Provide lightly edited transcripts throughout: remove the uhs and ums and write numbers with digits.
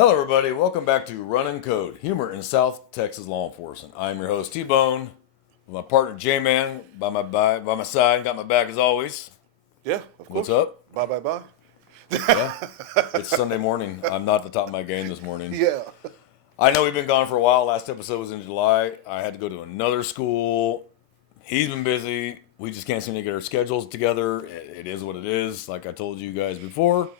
Hello, everybody. Welcome back to Run and Code, humor in South Texas law enforcement. I'm your host, T-Bone, with my partner, J-Man, by my side. Got my back as always. Yeah, of What's course. up? Bye. Yeah, it's Sunday morning. I'm not at the top of my game this morning. Yeah. I know we've been gone for a while. Last episode was in July. I had to go to another school. He's been busy. We just can't seem to get our schedules together. It is what it is. Like I told you guys before,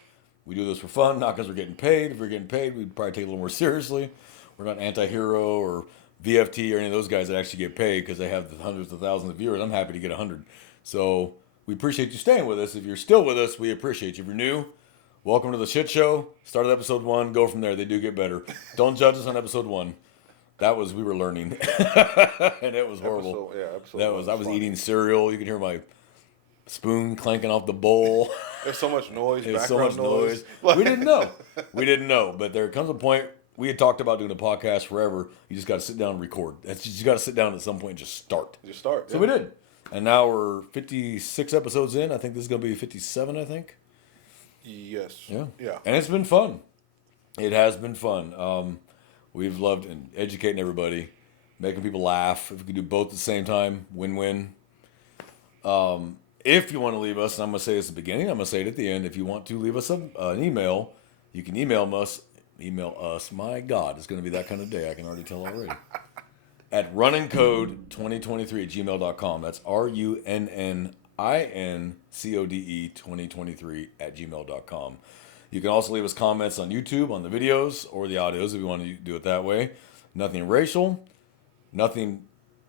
we do this for fun, not because we're getting paid. If we're getting paid, we'd probably take it a little more seriously. We're not Anti-Hero or VFT or any of those guys that actually get paid because they have the hundreds of thousands of viewers. I'm happy to get 100. So we appreciate you staying with us. If you're still with us, we appreciate you. If you're new, welcome to the shit show. Start at episode 1. Go from there. They do get better. Don't judge us on episode 1. We were learning, and it was horrible. Episode I was eating cereal. You could hear my spoon clanking off the bowl. There's so much noise, There's so much background noise. We didn't know. But there comes a point. We had talked about doing a podcast forever. You just got to sit down and record. You got to sit down at some point and just start. Just start. So we did, and now we're 56 episodes in. I think this is gonna be 57. I think. Yes. Yeah. Yeah. And it's been fun. It has been fun. We've loved educating everybody, making people laugh. If we could do both at the same time, win-win. If you want to leave us, and I'm going to say this at the beginning, I'm going to say it at the end. If you want to leave us an email, you can email us. My God, it's going to be that kind of day. I can already tell already. At runandcode2023@gmail.com. That's RUNNINCODE2023@gmail.com. You can also leave us comments on YouTube, on the videos, or the audios if you want to do it that way. Nothing racial, nothing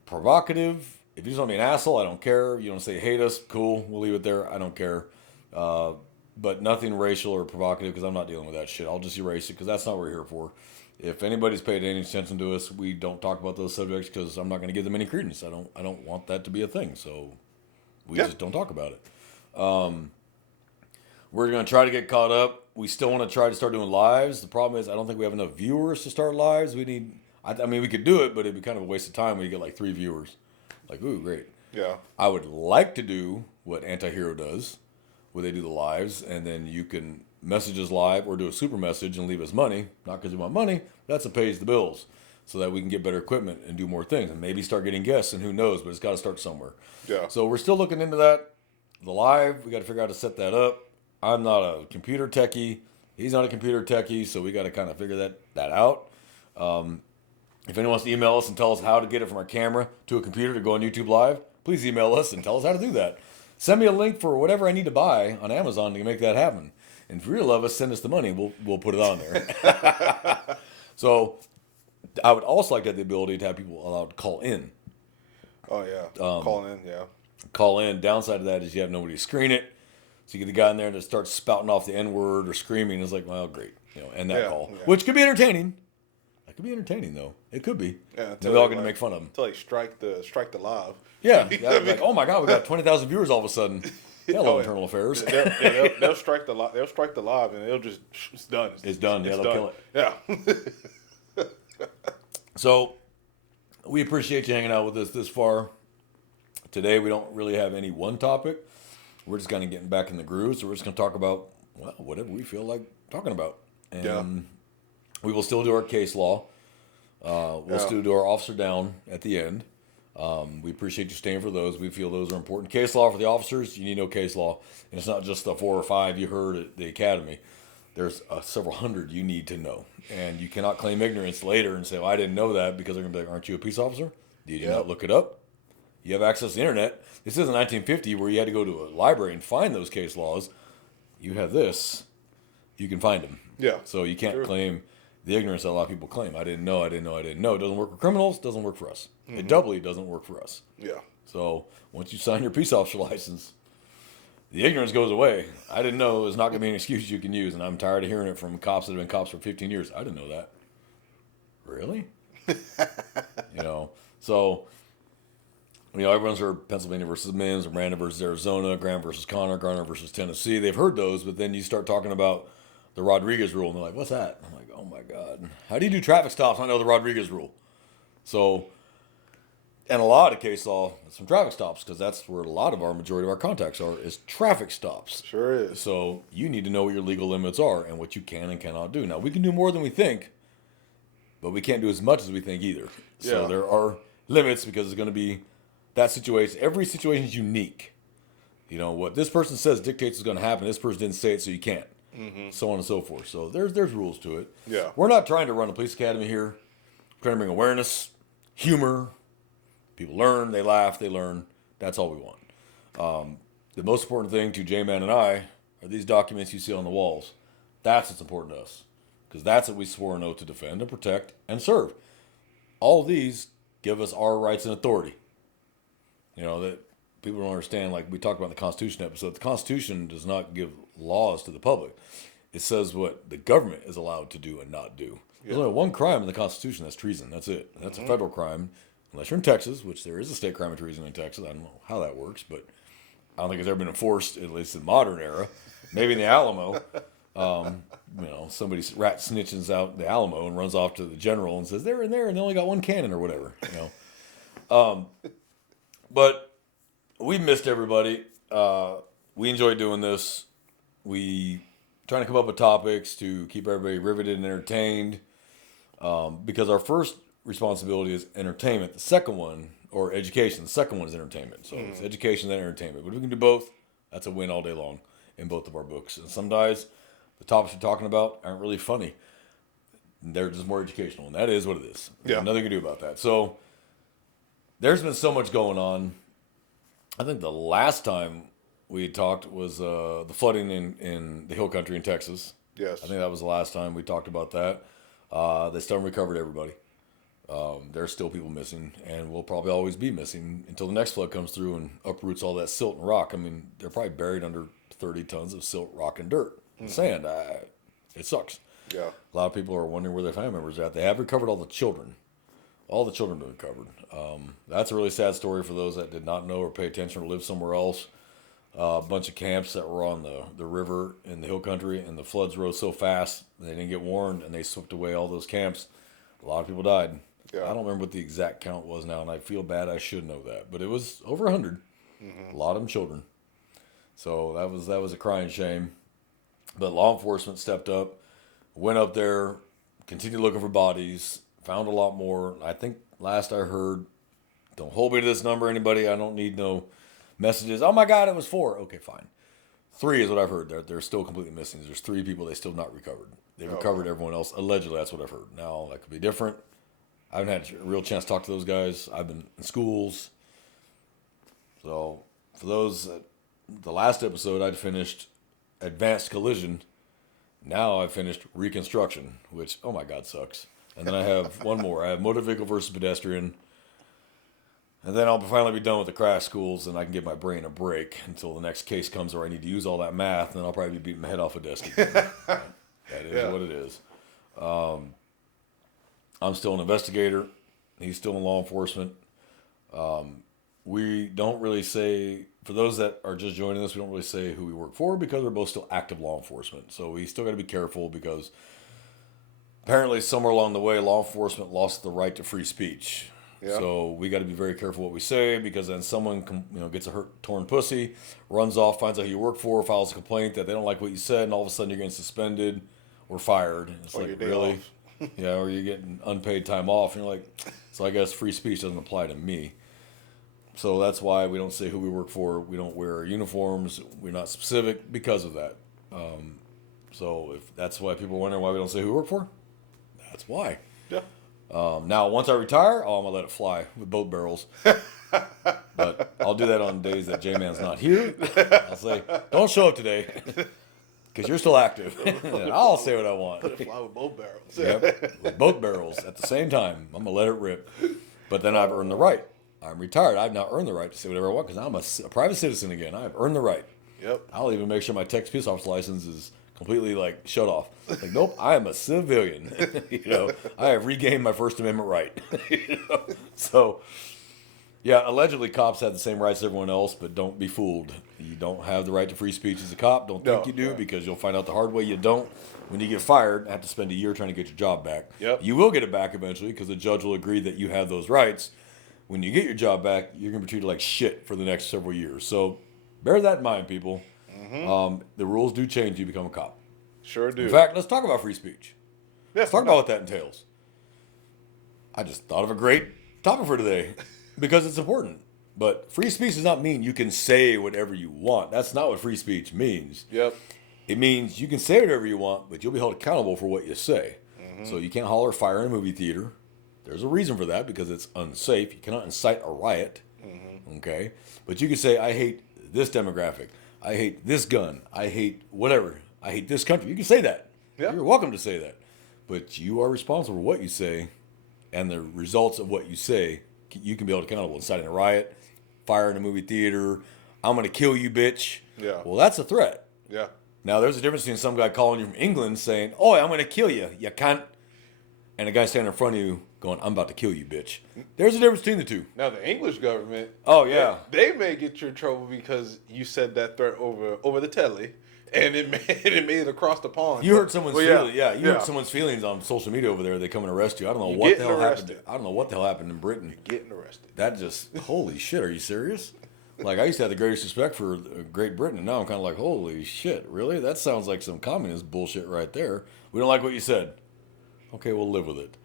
provocative. If you just want to be an asshole, I don't care. You don't say hate us, cool. We'll leave it there. I don't care. But nothing racial or provocative because I'm not dealing with that shit. I'll just erase it because that's not what we're here for. If anybody's paid any attention to us, we don't talk about those subjects because I'm not going to give them any credence. I don't want that to be a thing. So we just don't talk about it. We're going to try to get caught up. We still want to try to start doing lives. The problem is I don't think we have enough viewers to start lives. We could do it, but it'd be kind of a waste of time when you get like 3 viewers. Like, ooh, great. Yeah. I would like to do what Anti-Hero does, where they do the lives, and then you can message us live or do a super message and leave us money. Not because we want money. That's what pays the bills so that we can get better equipment and do more things and maybe start getting guests, and who knows, but it's got to start somewhere. Yeah. So we're still looking into that. The live, we got to figure out how to set that up. I'm not a computer techie. He's not a computer techie, so we got to kind of figure that out. If anyone wants to email us and tell us how to get it from our camera to a computer to go on YouTube Live, please email us and tell us how to do that. Send me a link for whatever I need to buy on Amazon to make that happen. And if you really love us, send us the money. We'll put it on there. So I would also like to have the ability to have people allowed to call in. Oh yeah. Calling in. Yeah. Call in. Downside of that is you have nobody to screen it. So you get the guy in there that starts spouting off the N-word or screaming. It's like, well, great. End that call. Yeah. Which could be entertaining. That could be entertaining, though. It could be. Yeah. They're all going to make fun of them. Until they strike the live. Yeah. Like, oh, my God, we got 20,000 viewers all of a sudden. Hello, Internal Affairs. They'll strike the live. They'll strike the live, and it's done. It's done. Yeah, they'll kill it. Yeah. So we appreciate you hanging out with us this far. Today, we don't really have any one topic. We're just kind of getting back in the groove, so we're just going to talk about, whatever we feel like talking about. And we will still do our case law. We'll still do our officer down at the end. We appreciate you staying for those. We feel those are important. Case law for the officers, you need no case law. And it's not just the 4 or 5 you heard at the academy. There's several hundred you need to know. And you cannot claim ignorance later and say, well, I didn't know that, because they're going to be like, aren't you a peace officer? Did you not look it up? You have access to the internet. This isn't 1950 where you had to go to a library and find those case laws. You have this. You can find them. Yeah. So you can't claim the ignorance that a lot of people claim. I didn't know. It doesn't work for criminals. It doesn't work for us. It doubly doesn't work for us. Yeah. So once you sign your peace officer license, the ignorance goes away. I didn't know it's not going to be an excuse you can use, and I'm tired of hearing it from cops that have been cops for 15 years. I didn't know that. Really? So... everyone's heard Pennsylvania versus Mims, Miranda versus Arizona, Graham versus Connor, Garner versus Tennessee. They've heard those, but then you start talking about the Rodriguez rule, and they're like, what's that? I'm like, oh my God. How do you do traffic stops? I know the Rodriguez rule. So And a lot of case law, some traffic stops, because that's where a lot of our majority of our contacts are, is traffic stops. Sure is. So you need to know what your legal limits are and what you can and cannot do. Now, we can do more than we think, but we can't do as much as we think either. So Yeah. there are limits, because it's going to be that situation. Every situation is unique. You know, what this person says dictates what's going to happen. This person didn't say it, so you can't. So on and so forth. So there's rules to it. Yeah. We're not trying to run a police academy here. We're trying to bring awareness, humor. People learn, they laugh, they learn. That's all we want. The most important thing to J-Man and I are these documents you see on the walls. That's what's important to us, because that's what we swore an oath to defend and protect and serve. All of these give us our rights and authority. You know, that people don't understand, like we talked about in the Constitution episode. The Constitution does not give laws to the public. It says what the government is allowed to do and not do. There's only one crime in the Constitution, that's treason. That's it. That's a federal crime. Unless you're in Texas, which there is a state crime of treason in Texas. I don't know how that works, but I don't think it's ever been enforced, at least in modern era. Maybe in the Alamo. You know, somebody rat snitches out the Alamo and runs off to the general and says, they're in there and they only got one cannon or whatever. You know, but we missed everybody. We enjoy doing this. We trying to come up with topics to keep everybody riveted and entertained. Because our first responsibility is entertainment. The second one, or education, the second one is entertainment. So it's education and entertainment. But if we can do both, that's a win all day long in both of our books. And sometimes the topics we're talking about aren't really funny. They're just more educational, and that is what it is. Yeah. There's nothing to do about that. So there's been so much going on. I think the last time we talked was the flooding in the hill country in Texas. Yes. I think that was the last time we talked about that. They still haven't recovered everybody. There's still people missing, and we'll probably always be missing until the next flood comes through and uproots all that silt and rock. I mean, they're probably buried under 30 tons of silt, rock, and dirt and sand. It sucks. Yeah. A lot of people are wondering where their family members are at. They have recovered all the children. All the children have been recovered. That's a really sad story for those that did not know or pay attention or live somewhere else. A bunch of camps that were on the river in the hill country, and the floods rose so fast they didn't get warned, and they swept away all those camps. A lot of people died. Yeah. I don't remember what the exact count was now, and I feel bad. I should know that, but it was over 100. A lot of them children. So that was a crying shame. But law enforcement stepped up, went up there, continued looking for bodies, found a lot more. I think last I heard, don't hold me to this number, anybody. I don't need no messages. Oh my God, it was 4. Okay, fine. 3 is what I've heard. They're still completely missing. There's 3 people they still not recovered. They recovered everyone else. Allegedly, that's what I've heard. Now, that could be different. I haven't had a real chance to talk to those guys. I've been in schools. So, for those, the last episode, I'd finished Advanced Collision. Now I've finished Reconstruction, which, oh my God, sucks. And then I have one more. I have Motor Vehicle versus Pedestrian. And then I'll finally be done with the crash schools, and I can give my brain a break until the next case comes where I need to use all that math, and then I'll probably be beating my head off a desk again. That is what it is. I'm still an investigator. He's still in law enforcement. We don't really say, for those that are just joining us, we don't really say who we work for, because we're both still active law enforcement. So we still got to be careful, because apparently somewhere along the way, law enforcement lost the right to free speech. Yeah. So we got to be very careful what we say, because then someone gets a torn pussy, runs off, finds out who you work for, files a complaint that they don't like what you said, and all of a sudden you're getting suspended or fired. And it's like, really? Yeah, or you're getting unpaid time off, and you're like, so I guess free speech doesn't apply to me. So that's why we don't say who we work for. We don't wear uniforms. We're not specific because of that. So if that's why people are wondering why we don't say who we work for, that's why. Yeah. Now, once I retire, I'm going to let it fly with boat barrels. But I'll do that on days that J-Man's not here. I'll say, don't show up today, because you're still active. And I'll say what I want. Let it fly with both barrels. Yep, with both barrels at the same time. I'm going to let it rip. But then I've earned the right. I'm retired. I've now earned the right to say whatever I want, because I'm a private citizen again. I've earned the right. Yep. I'll even make sure my Texas Peace Officer license is completely shut off. Like, nope, I am a civilian. I have regained my First Amendment right. So, yeah, allegedly cops have the same rights as everyone else, but don't be fooled. You don't have the right to free speech as a cop. Don't think you do, because you'll find out the hard way you don't. When you get fired, have to spend a year trying to get your job back. Yep. You will get it back eventually, because the judge will agree that you have those rights. when you get your job back, you're going to be treated like shit for the next several years. So bear that in mind, people. The rules do change. You become a cop. Sure do. In fact, let's talk about free speech. Yeah, Let's talk about what that entails. I just thought of a great topic for today because it's important. But free speech does not mean you can say whatever you want. That's not what free speech means. Yep. It means you can say whatever you want, but you'll be held accountable for what you say. So you can't holler fire in a movie theater. There's a reason for that because it's unsafe. You cannot incite a riot. Okay? But you can say, I hate this demographic. I hate this gun. I hate whatever. I hate this country. You can say that. Yeah. You're welcome to say that. But you are responsible for what you say and the results of what you say. You can be held accountable. Inciting a riot, fire in a movie theater, I'm going to kill you, bitch. Yeah. Well, that's a threat. Yeah. Now, there's a difference between some guy calling you from England saying, oh, I'm going to kill you, you cunt, and a guy standing in front of you going, I'm about to kill you, bitch. There's a difference between the two. Now the English government, Oh, yeah. they may get you in trouble because you said that threat over the telly, and it made it across the pond. You hurt someone's Well, feelings. Yeah, you yeah. hurt someone's feelings on social media over there. They come and arrest you. I don't know You're what the getting hell happened. arrested. I don't know what the hell happened in Britain. Getting arrested. That just, holy shit, are you serious? Like, I used to have the greatest respect for Great Britain, and now I'm kind of like, holy shit, really? That sounds like some communist bullshit right there. We don't like what you said. Okay, we'll live with it.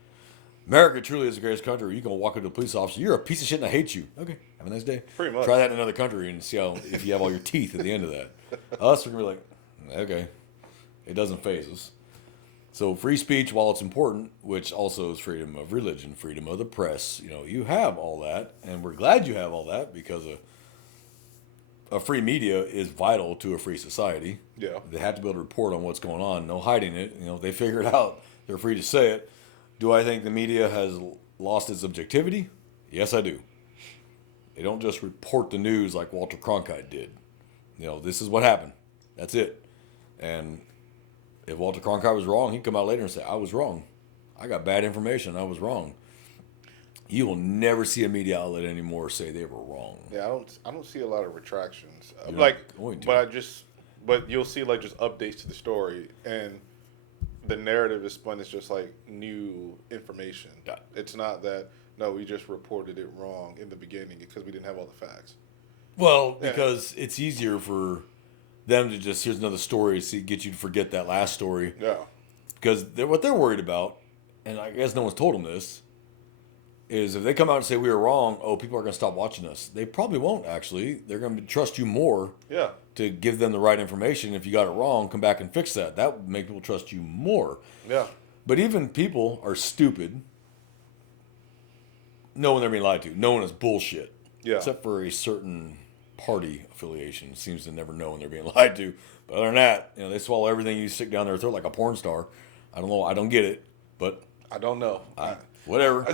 America truly is the greatest country. You can walk up to a police officer, you're a piece of shit and I hate you. Okay, have a nice day. Pretty much. Try that in another country and see how if you have all your teeth at the end of that. Us, we're going to be like, okay, it doesn't faze us. So free speech, while it's important, which also is freedom of religion, freedom of the press, you have all that, and we're glad you have all that because a free media is vital to a free society. Yeah. They have to be able to report on what's going on, no hiding it. They figure it out. They're free to say it. Do I think the media has lost its objectivity? Yes, I do. They don't just report the news like Walter Cronkite did. This is what happened. That's it. And if Walter Cronkite was wrong, he'd come out later and say, I was wrong. I got bad information. I was wrong. You will never see a media outlet anymore say they were wrong. Yeah, I don't see a lot of retractions. You're Like, not going to. but you'll see like just updates to the story, and the narrative is spun as just like new information. Yeah. It's not that no, we just reported it wrong in the beginning because we didn't have all the facts. Well, because it's easier for them to just, here's another story, get you to forget that last story. Yeah. Because what they're worried about, and I guess no one's told them this, is if they come out and say we were wrong, people are going to stop watching us. They probably won't, actually. They're going to trust you more Yeah. to give them the right information. If you got it wrong, come back and fix that. That would make people trust you more. Yeah. But even people are stupid knowing they're being lied to. Knowing it's bullshit. Yeah. Except for a certain party affiliation seems to never know when they're being lied to. But other than that, they swallow everything you stick down their throat like a porn star. I don't know. I don't get it. But I don't know. whatever.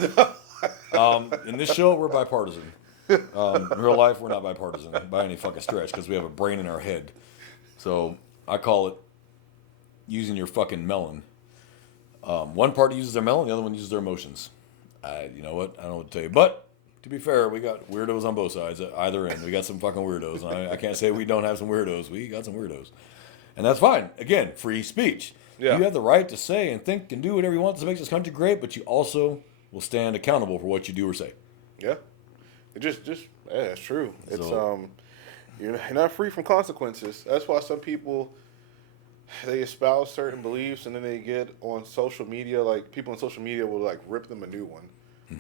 In this show, we're bipartisan. In real life, we're not bipartisan by any fucking stretch because we have a brain in our head. So I call it using your fucking melon. One party uses their melon, the other one uses their emotions. You know what? I don't know what to tell you. But to be fair, we got weirdos on both sides at either end. We got some fucking weirdos. And I can't say we don't have some weirdos. We got some weirdos. And that's fine. Again, free speech. Yeah. You have the right to say and think and do whatever you want to make this country great, but you also will stand accountable for what you do or say. Yeah. It just it's true. It's So- you're not free from consequences. That's why some people they espouse certain beliefs and then they get on social media, like people on social media will like rip them a new one.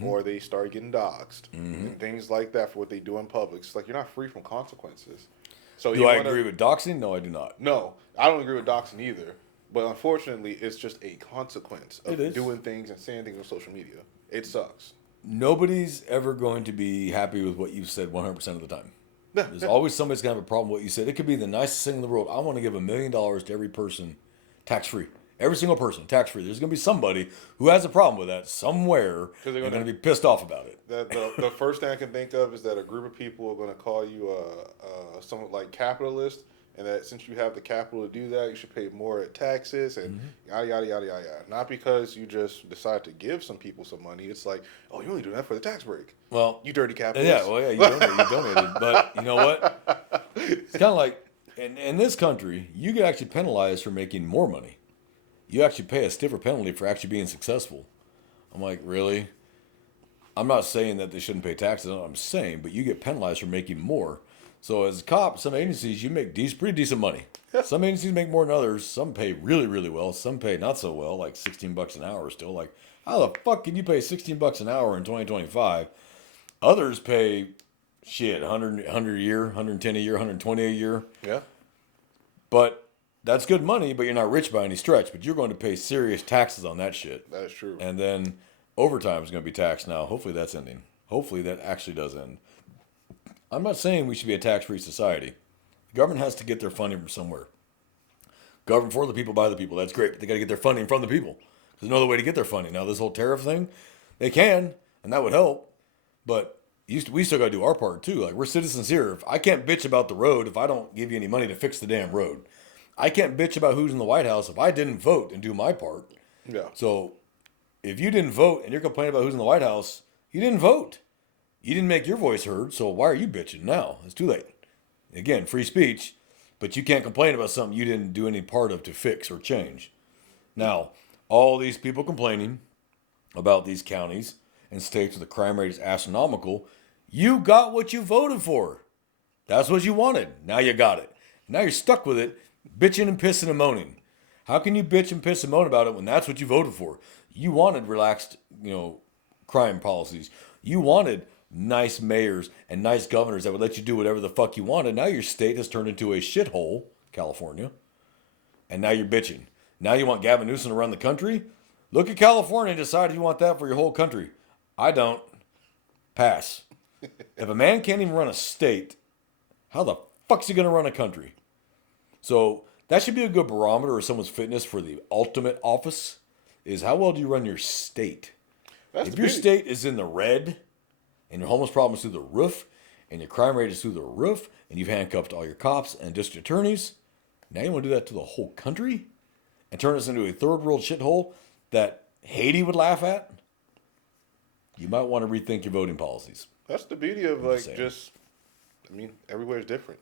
Or they start getting doxxed and things like that for what they do in public. It's like you're not free from consequences. So Do I agree with doxing? No, I do not. No, I don't agree with doxing either. But unfortunately, it's just a consequence of It is. doing things and saying things on social media. It sucks. Nobody's ever going to be happy with what you've said 100% of the time. There's always somebody's going to have a problem with what you said. It could be the nicest thing in the world. I want to give $1 million to every person tax-free. Every single person, tax-free. There's going to be somebody who has a problem with that somewhere and they're going to be pissed off about it. The first thing I can think of is that a group of people are going to call you somewhat like capitalist, and that since you have the capital to do that, you should pay more taxes and yada, yada, yada, yada, yada. Not because you just decide to give some people some money. It's like, oh, you only do that for the tax break. Well, You dirty capitalist. you donated. But you know what? It's kind of like, in this country, you get actually penalized for making more money. You actually pay a stiffer penalty for actually being successful. I'm like, really? I'm not saying that they shouldn't pay taxes. That's what I'm saying, but you get penalized for making more. So as a cop, some agencies you make pretty decent money. Some agencies make more than others. Some pay really, really well. Some pay not so well, like $16 an hour. Still, like how the fuck can you pay $16 an hour in 2025? Others pay shit 100 a year, 110 a year, 120 a year. Yeah. But that's good money, but you're not rich by any stretch. But you're going to pay serious taxes on that shit. That is true. And then overtime is going to be taxed now. Hopefully that's ending. Hopefully that actually does end. I'm not saying we should be a tax-free society. The government has to get their funding from somewhere. Government for the people, by the people. That's great, but they got to get their funding from the people. There's no other way to get their funding. Now, this whole tariff thing, they can, and that would help. But we still got to do our part, too. Like, we're citizens here. If I can't bitch about the road if I don't give you any money to fix the damn road. I can't bitch about who's in the White House if I didn't vote and do my part. Yeah. So, if you didn't vote and you're complaining about who's in the White House, you didn't vote. You didn't make your voice heard, so why are you bitching now? It's too late. Again, free speech, but you can't complain about something you didn't do any part of to fix or change. Now, all these people complaining about these counties and states where the crime rate is astronomical, you got what you voted for. That's what you wanted. Now you got it. Now you're stuck with it, bitching and pissing and moaning. How can you bitch and piss and moan about it when that's what you voted for? You wanted relaxed, crime policies. You wanted nice mayors and nice governors that would let you do whatever the fuck you wanted. Now your state has turned into a shithole, California, and now you're bitching. Now you want Gavin Newsom to run the country? Look at California and decide if you want that for your whole country. I don't. Pass. If a man can't even run a state, how the fuck's he going to run a country? So that should be a good barometer of someone's fitness for the ultimate office, is how well do you run your state? If your state is in the red, and your homeless problem is through the roof, and your crime rate is through the roof, and you've handcuffed all your cops and district attorneys, now you want to do that to the whole country? And turn us into a third world shithole that Haiti would laugh at? You might want to rethink your voting policies. That's the beauty of everywhere is different.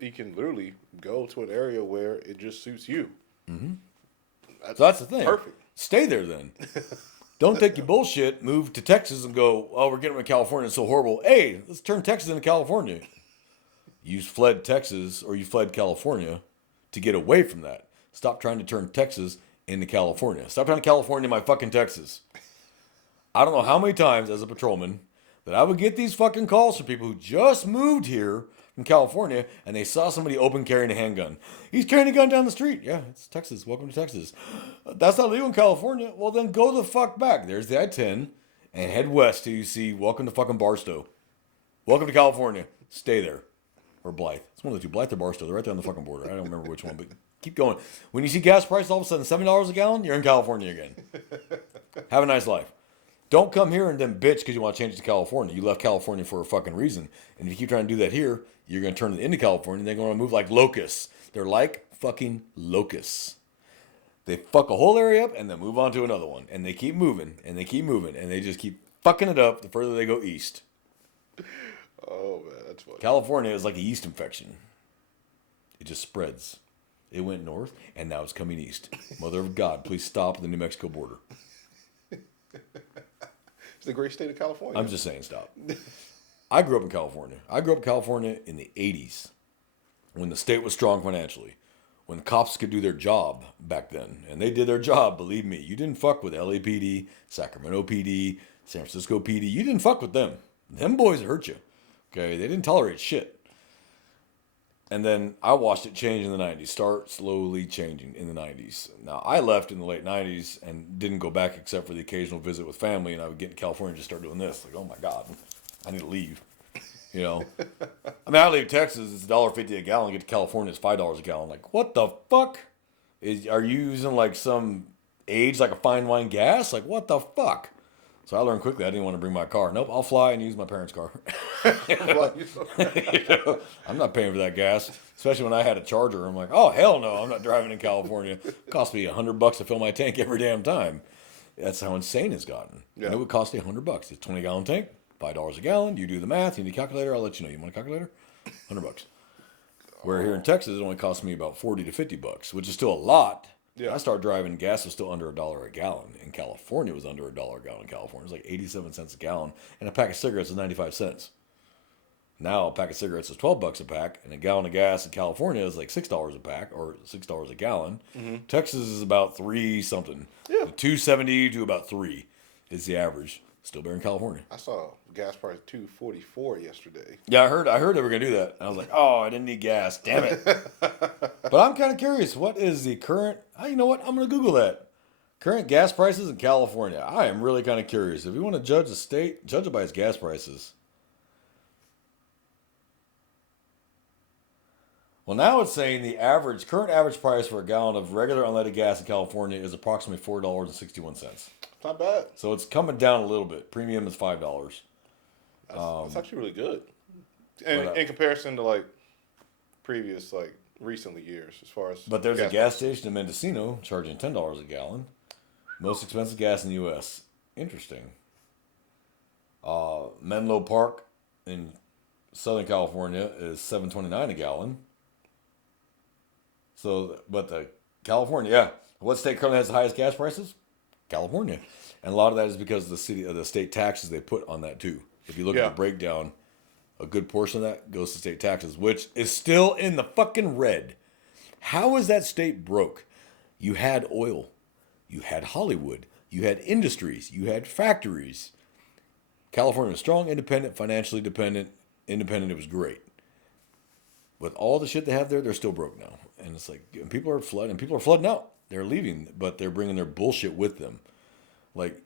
You can literally go to an area where it just suits you. Mm-hmm. So that's the thing. Perfect. Stay there then. Don't take your bullshit, move to Texas and go, oh, we're getting to California, it's so horrible. Hey, let's turn Texas into California. You fled Texas or you fled California to get away from that. Stop trying to turn Texas into California. Stop trying to California my fucking Texas. I don't know how many times as a patrolman that I would get these fucking calls from people who just moved here from California and they saw somebody open carrying a handgun. He's carrying a gun down the street. Yeah, it's Texas. Welcome to Texas. That's not legal in California. Well, then go the fuck back. There's the I-10 and head west till you see welcome to fucking Barstow. Welcome to California. Stay there. Or Blythe. It's one of the two. Blythe or Barstow. They're right there on the fucking border. I don't remember which one, but keep going. When you see gas prices all of a sudden $7 a gallon, you're in California again. Have a nice life. Don't come here and then bitch because you want to change it to California. You left California for a fucking reason. And if you keep trying to do that here, you're going to turn it into California. They're going to move like locusts. They're like fucking locusts. They fuck a whole area up and then move on to another one. And they keep moving and they keep moving. And they just keep fucking it up the further they go east. Oh, man, that's funny. California is like a yeast infection. It just spreads. It went north and now it's coming east. Mother of God, please stop at the New Mexico border. It's the great state of California. I'm just saying stop. I grew up in California. I grew up in California in the 80s when the state was strong financially, when the cops could do their job back then. And they did their job, believe me. You didn't fuck with LAPD, Sacramento PD, San Francisco PD. You didn't fuck with them. Them boys hurt you. Okay? They didn't tolerate shit. And then I watched it change in the 90s, start slowly changing in the 90s. Now, I left in the late 90s and didn't go back except for the occasional visit with family, and I would get in California and just start doing this. Like, oh my God, I need to leave. You know? I mean, I leave Texas, it's $1.50 a gallon, get to California, it's $5 a gallon. Like, what the fuck? Are you using like some age like a fine wine gas? Like, what the fuck? So I learned quickly I didn't want to bring my car. Nope, I'll fly and use my parents' car. I'm not paying for that gas, especially when I had a Charger. I'm like, oh, hell no, I'm not driving in California. It cost me $100 to fill my tank every damn time. That's how insane it's gotten. Yeah. And it would cost you $100. It's a 20-gallon tank, $5 a gallon. You do the math. You need a calculator. I'll let you know. You want a calculator? $100. Where here in Texas, it only cost me about $40 to $50, which is still a lot. Yeah. I started driving, gas was still under $1 a gallon. In California, it was under $1 a gallon in California. It was like 87 cents a gallon, and a pack of cigarettes is 95 cents. Now a pack of cigarettes is $12 a pack, and a gallon of gas in California is like $6 a pack or $6 a gallon. Texas is about three something. Yeah. 270 to about three is the average. Still better in California. I saw gas price $2.44 yesterday. Yeah, I heard they were gonna do that. I was like, oh, I didn't need gas. Damn it. But I'm kind of curious. What is the current? You know what? I'm gonna Google that. Current gas prices in California. I am really kind of curious. If you want to judge a state, judge it by its gas prices. Well, now it's saying the current average price for a gallon of regular unleaded gas in California is approximately $4.61. Not bad. So it's coming down a little bit. Premium is $5. That's actually really good. In comparison to like previous, like recently years, as far as. But there's a gas station in Mendocino charging $10 a gallon. Most expensive gas in the U.S. Interesting. Menlo Park in Southern California is $7.29 a gallon. So, but the California, yeah. What state currently has the highest gas prices? California. And a lot of that is because of the state taxes they put on that too. If you look at the breakdown, a good portion of that goes to state taxes, which is still in the fucking red. How is that state broke? You had oil. You had Hollywood. You had industries. You had factories. California was strong, independent, financially dependent, independent. It was great. With all the shit they have there, they're still broke now. And it's like, and people are flooding out. They're leaving, but they're bringing their bullshit with them. Like,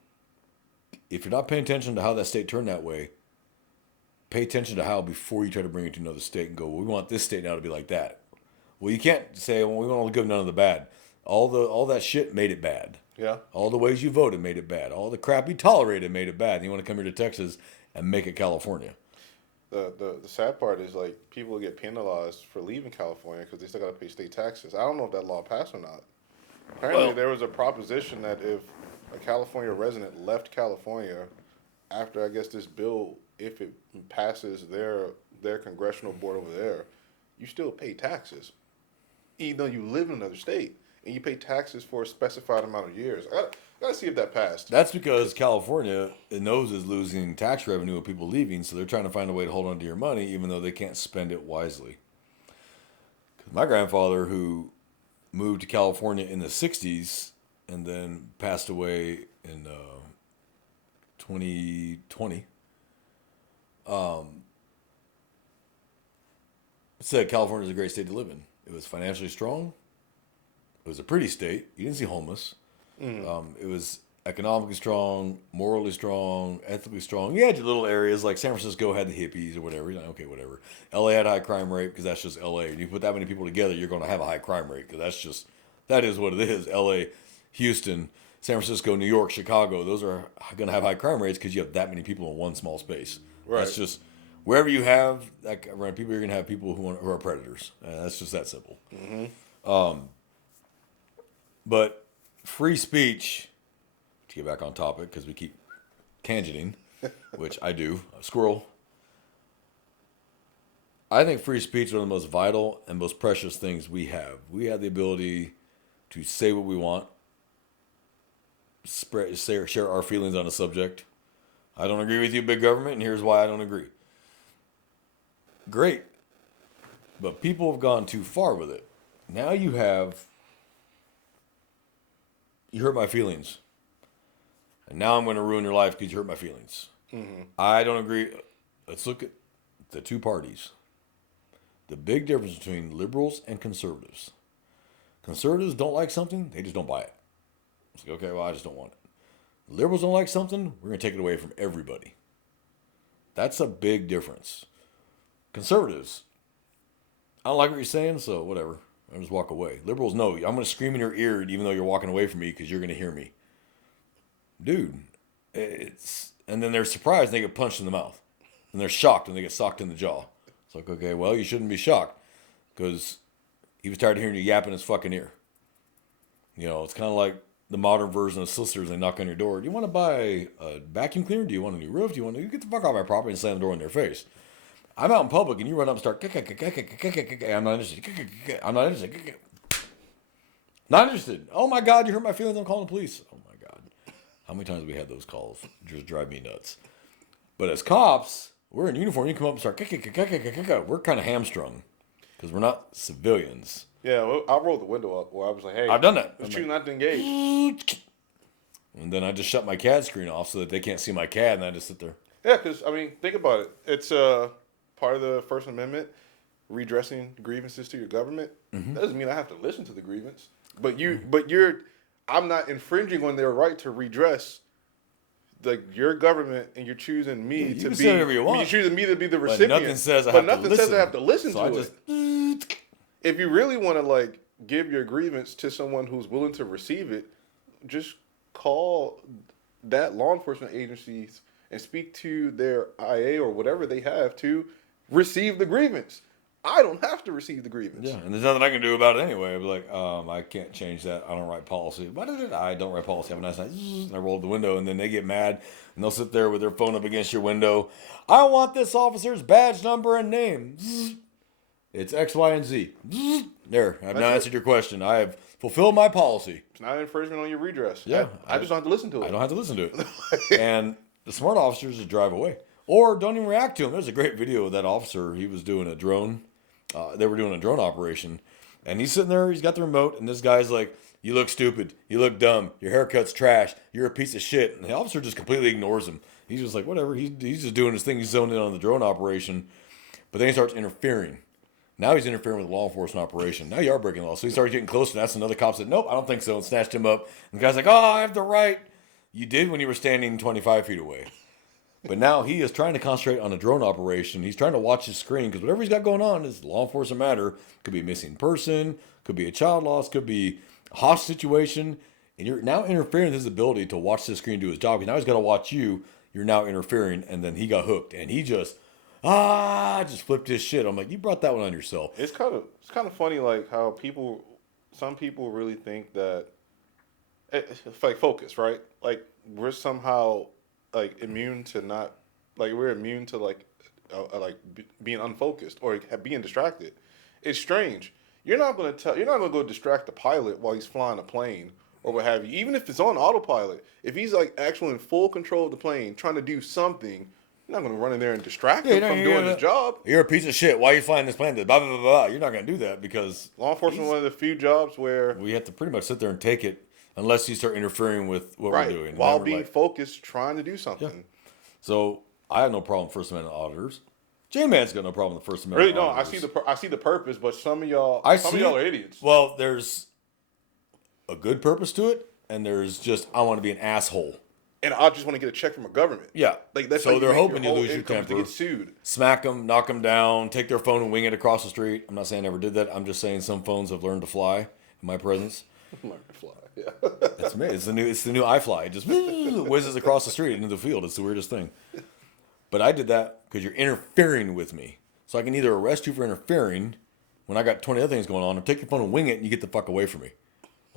if you're not paying attention to how that state turned that way, pay attention to how before you try to bring it to another state and go, well, we want this state now to be like that. Well, you can't say, well, we want to give none of the bad. All that shit made it bad. Yeah. All the ways you voted made it bad. All the crap you tolerated made it bad. And you want to come here to Texas and make it California. The sad part is like people get penalized for leaving California because they still got to pay state taxes. I don't know if that law passed or not. Apparently, there was a proposition that if a California resident left California after, I guess, this bill, if it passes their congressional board over there, you still pay taxes, even though you live in another state, and you pay taxes for a specified amount of years. I gotta see if that passed. That's because California, it knows, is losing tax revenue with people leaving, so they're trying to find a way to hold on to your money, even though they can't spend it wisely. 'Cause my grandfather, who moved to California in the 60s and then passed away in 2020, said California is a great state to live in. It was financially strong. It was a pretty state. You didn't see homeless. It was economically strong, morally strong, ethically strong. You had your little areas like San Francisco had the hippies or whatever. You're like, okay, whatever. LA had a high crime rate because that's just LA. And you put that many people together, you're going to have a high crime rate because that is what it is. LA, Houston, San Francisco, New York, Chicago, those are going to have high crime rates because you have that many people in one small space. Right. That's just wherever you have that around people, you're going to have people who are predators. That's just that simple. But free speech, to get back on topic, because we keep tangenting, which I do, a squirrel. I think free speech is one of the most vital and most precious things we have. We have the ability to say what we want, share our feelings on a subject. I don't agree with you, big government, and here's why I don't agree. Great. But people have gone too far with it. Now you hurt my feelings. And now I'm going to ruin your life because you hurt my feelings. I don't agree. Let's look at the two parties. The big difference between liberals and conservatives. Conservatives don't like something, they just don't buy it. It's like, okay, well, I just don't want it. Liberals don't like something, we're going to take it away from everybody. That's a big difference. Conservatives, I don't like what you're saying, so whatever. I'll just walk away. Liberals, no, I'm going to scream in your ear even though you're walking away from me because you're going to hear me. Dude, and then they're surprised and they get punched in the mouth. And they're shocked and they get socked in the jaw. It's like, okay, well, you shouldn't be shocked because he was tired of hearing you yap in his fucking ear. You know, it's kind of like the modern version of solicitors. They knock on your door. Do you want to buy a vacuum cleaner? Do you want a new roof? Do you want to get the fuck off my property and slam the door in their face? I'm out in public and you run up and start, I'm not interested. I'm not interested. Not interested. Oh my God, you hurt my feelings. I'm calling the police. Oh my God. How many times have we had those calls? Just drive me nuts. But as cops, we're in uniform. You come up and start, we're kind of hamstrung because we're not civilians. Yeah, well, I rolled the window up where I was like, hey, I've done that. let's I'm choose like, not to engage. and then I just shut my CAD screen off so that they can't see my CAD, and I just sit there. Yeah, because, I mean, think about it. It's part of the First Amendment, redressing grievances to your government. That doesn't mean I have to listen to the grievance. But I'm not infringing on their right to redress your government, and you're choosing me You to can be. say whatever you want. You're choosing me to be the But recipient. nothing says I but have to nothing listen. says I have to listen So to I it. just, If you really want to give your grievance to someone who's willing to receive it, just call that law enforcement agencies and speak to their IA or whatever they have to receive the grievance. I don't have to receive the grievance. yeah, and there's nothing I can do about it anyway. I'd be like, I can't change that. I don't write policy. Why did it? I don't write policy. Have a nice night. And I roll the window, and then they get mad, and they'll sit there with their phone up against your window. I want this officer's badge number and name. It's X, Y, and Z. There, I've now answered your question. I have fulfilled my policy. It's not an infringement on your redress. Yeah, I just don't have to listen to it. I don't have to listen to it. And the smart officers just drive away. Or don't even react to him. There's a great video of that officer. He was doing a drone. They were doing a drone operation. And he's sitting there. He's got the remote. And this guy's like, you look stupid. You look dumb. Your haircut's trash. You're a piece of shit. And the officer just completely ignores him. He's just like, whatever. He's just doing his thing. He's zoned in on the drone operation. But then he starts interfering. Now he's interfering with a law enforcement operation. Now you are breaking the law. So he started getting closer. That's another cop said, nope, I don't think so. And snatched him up. And the guy's like, oh, I have the right. You did when you were standing 25 feet away. But now he is trying to concentrate on a drone operation. He's trying to watch his screen because whatever he's got going on is law enforcement matter. Could be a missing person, could be a child loss, could be a hostage situation. And you're now interfering with his ability to watch the screen do his job. Now he's got to watch you. You're now interfering. And then he got hooked. And he just flipped his shit. I'm like, you brought that one on yourself. It's kind of funny, how some people really think that it's like focus, right? Like we're somehow immune to not, we're immune to being unfocused or being distracted. It's strange. You're not going to go distract the pilot while he's flying a plane or what have you. Even if it's on autopilot, if he's actually in full control of the plane trying to do something. You're not going to run in there and distract him from doing his job. You're a piece of shit. Why are you flying this plane? Blah, blah, blah, blah. You're not going to do that because law enforcement is one of the few jobs where we have to pretty much sit there and take it unless you start interfering with what we're doing. While being focused, trying to do something. Yeah. So I have no problem with First Amendment auditors. J-Man's got no problem with First Amendment Really, no. auditors. I see the purpose, but some of y'all are idiots. Well, there's a good purpose to it, and there's just, I want to be an asshole. And I just want to get a check from a government. Yeah. That's so they're hoping you lose your temper. To get sued. Smack them, knock them down, take their phone and wing it across the street. I'm not saying I never did that. I'm just saying some phones have learned to fly in my presence. Learn to fly, yeah. That's me. It's the new iFly. It just whizzes across the street into the field. It's the weirdest thing. But I did that because you're interfering with me. So I can either arrest you for interfering when I got 20 other things going on, or take your phone and wing it and you get the fuck away from me.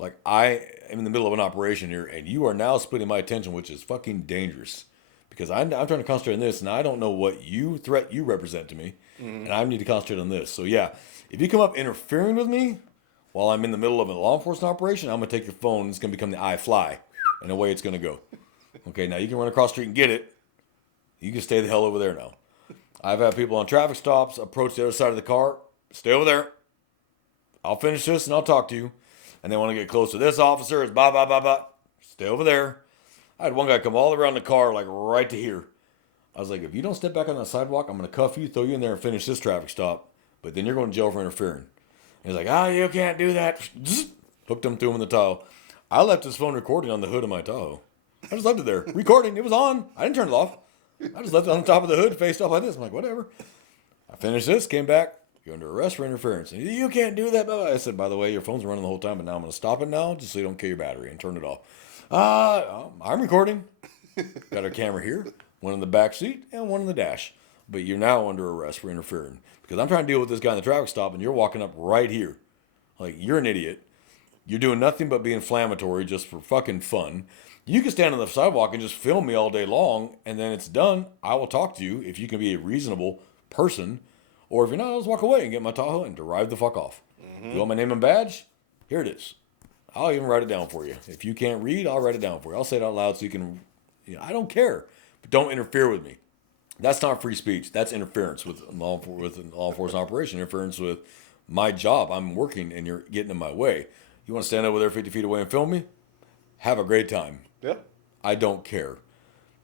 Like, I am in the middle of an operation here, and you are now splitting my attention, which is fucking dangerous. Because I'm trying to concentrate on this, and I don't know what threat you represent to me, and I need to concentrate on this. So, yeah, if you come up interfering with me while I'm in the middle of a law enforcement operation, I'm going to take your phone, and it's going to become the iFly, and away it's going to go. Okay, now you can run across the street and get it. You can stay the hell over there now. I've had people on traffic stops approach the other side of the car. Stay over there. I'll finish this, and I'll talk to you. And they want to get close to this officer. It's blah, blah, blah, blah. Stay over there. I had one guy come all around the car, right to here. I was like, if you don't step back on the sidewalk, I'm going to cuff you, throw you in there, and finish this traffic stop. But then you're going to jail for interfering. He's like, you can't do that. Hooked him, threw him in the Tahoe. I left his phone recording on the hood of my Tahoe. I just left it there. Recording. It was on. I didn't turn it off. I just left it on the top of the hood, faced up like this. I'm like, whatever. I finished this, came back. You're under arrest for interference. And you can't do that. I said, by the way, your phone's running the whole time, but now I'm going to stop it now just so you don't kill your battery and turn it off. I'm recording. Got a camera here, one in the back seat and one in the dash. But you're now under arrest for interfering because I'm trying to deal with this guy in the traffic stop and you're walking up right here. Like, you're an idiot. You're doing nothing but be inflammatory just for fucking fun. You can stand on the sidewalk and just film me all day long, and then it's done. I will talk to you if you can be a reasonable person. Or if you're not, I'll just walk away and get my Tahoe and drive the fuck off. You want my name and badge? Here it is. I'll even write it down for you. If you can't read, I'll write it down for you. I'll say it out loud so you can, I don't care. But don't interfere with me. That's not free speech. That's interference with law enforcement operation, interference with my job. I'm working and you're getting in my way. You want to stand over there 50 feet away and film me? Have a great time. Yeah. I don't care.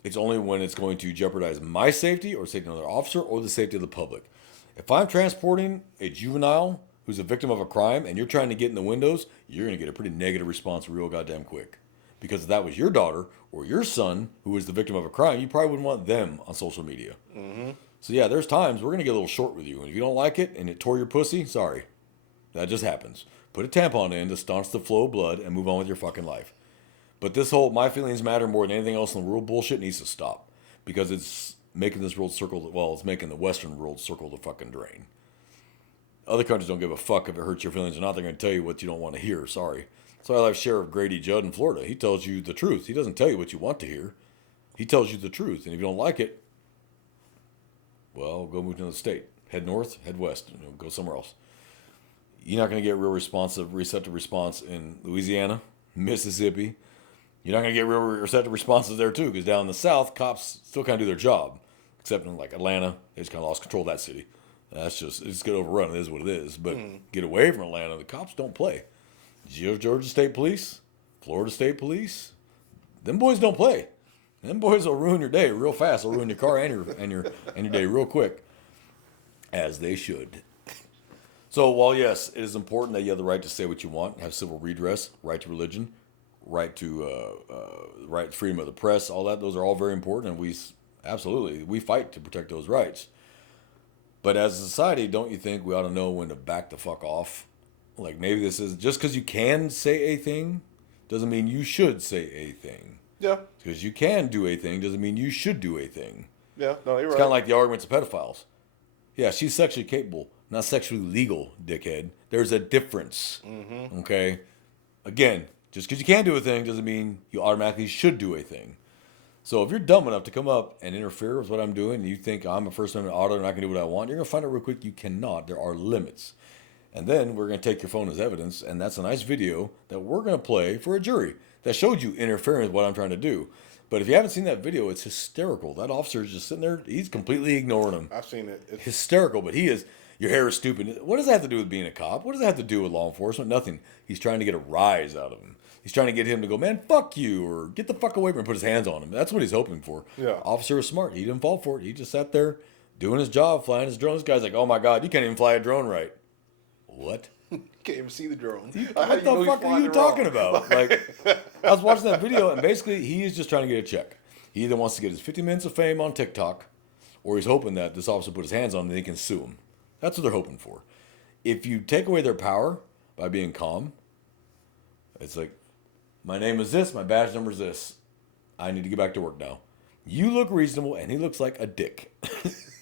It's only when it's going to jeopardize my safety or safety of another officer or the safety of the public. If I'm transporting a juvenile who's a victim of a crime and you're trying to get in the windows, you're going to get a pretty negative response real goddamn quick. Because if that was your daughter or your son who was the victim of a crime, you probably wouldn't want them on social media. Mm-hmm. So yeah, there's times we're going to get a little short with you. And if you don't like it and it tore your pussy, sorry. That just happens. Put a tampon in to staunch the flow of blood and move on with your fucking life. But this whole my feelings matter more than anything else in the world bullshit needs to stop. Because it's making this world circle, it's making the Western world circle the fucking drain. Other countries don't give a fuck if it hurts your feelings or not. They're going to tell you what you don't want to hear. Sorry. So I like Sheriff Grady Judd in Florida. He tells you the truth. He doesn't tell you what you want to hear. He tells you the truth. And if you don't like it, well, go move to another state. Head north, head west. Go somewhere else. You're not going to get real receptive response in Louisiana, Mississippi. You're not going to get real receptive responses there too, because down in the South, cops still kind of do their job. Except in like Atlanta, they just kind of lost control of that city. It's get overrun. It is what it is. But get away from Atlanta. The cops don't play. Georgia State Police, Florida State Police, them boys don't play. Them boys will ruin your day real fast. They'll ruin your car and your day real quick, as they should. So while yes, it is important that you have the right to say what you want, have civil redress, right to religion, right to freedom of the press, all that, those are all very important, and we fight to protect those rights. But as a society, don't you think we ought to know when to back the fuck off? Like maybe this is just because you can say a thing doesn't mean you should say a thing. Yeah. Because you can do a thing doesn't mean you should do a thing. Yeah, no, you're It's right. kind of like the arguments of pedophiles. Yeah, she's sexually capable, not sexually legal, dickhead. There's a difference. Mm-hmm. Okay? Again, just because you can do a thing doesn't mean you automatically should do a thing. So if you're dumb enough to come up and interfere with what I'm doing and you think I'm a First Amendment auditor and I can do what I want, you're going to find out real quick you cannot. There are limits. And then we're going to take your phone as evidence, and that's a nice video that we're going to play for a jury that showed you interfering with what I'm trying to do. But if you haven't seen that video, it's hysterical. That officer is just sitting there. He's completely ignoring him. I've seen it. It's Hysterical, but he is. Your hair is stupid. What does that have to do with being a cop? What does that have to do with law enforcement? Nothing. He's trying to get a rise out of him. He's trying to get him to go, man, fuck you, or get the fuck away from him and put his hands on him. That's what he's hoping for. Yeah. Officer is smart. He didn't fall for it. He just sat there doing his job, flying his drone. This guy's like, oh my God, you can't even fly a drone right. What? can't even see the drone. What the fuck are you talking about? Like, I was watching that video, and basically, he is just trying to get a check. He either wants to get his 50 minutes of fame on TikTok, or he's hoping that this officer put his hands on him and they can sue him. That's what they're hoping for. If you take away their power by being calm, it's like, my name is this, my badge number is this. I need to get back to work now. You look reasonable, and he looks like a dick.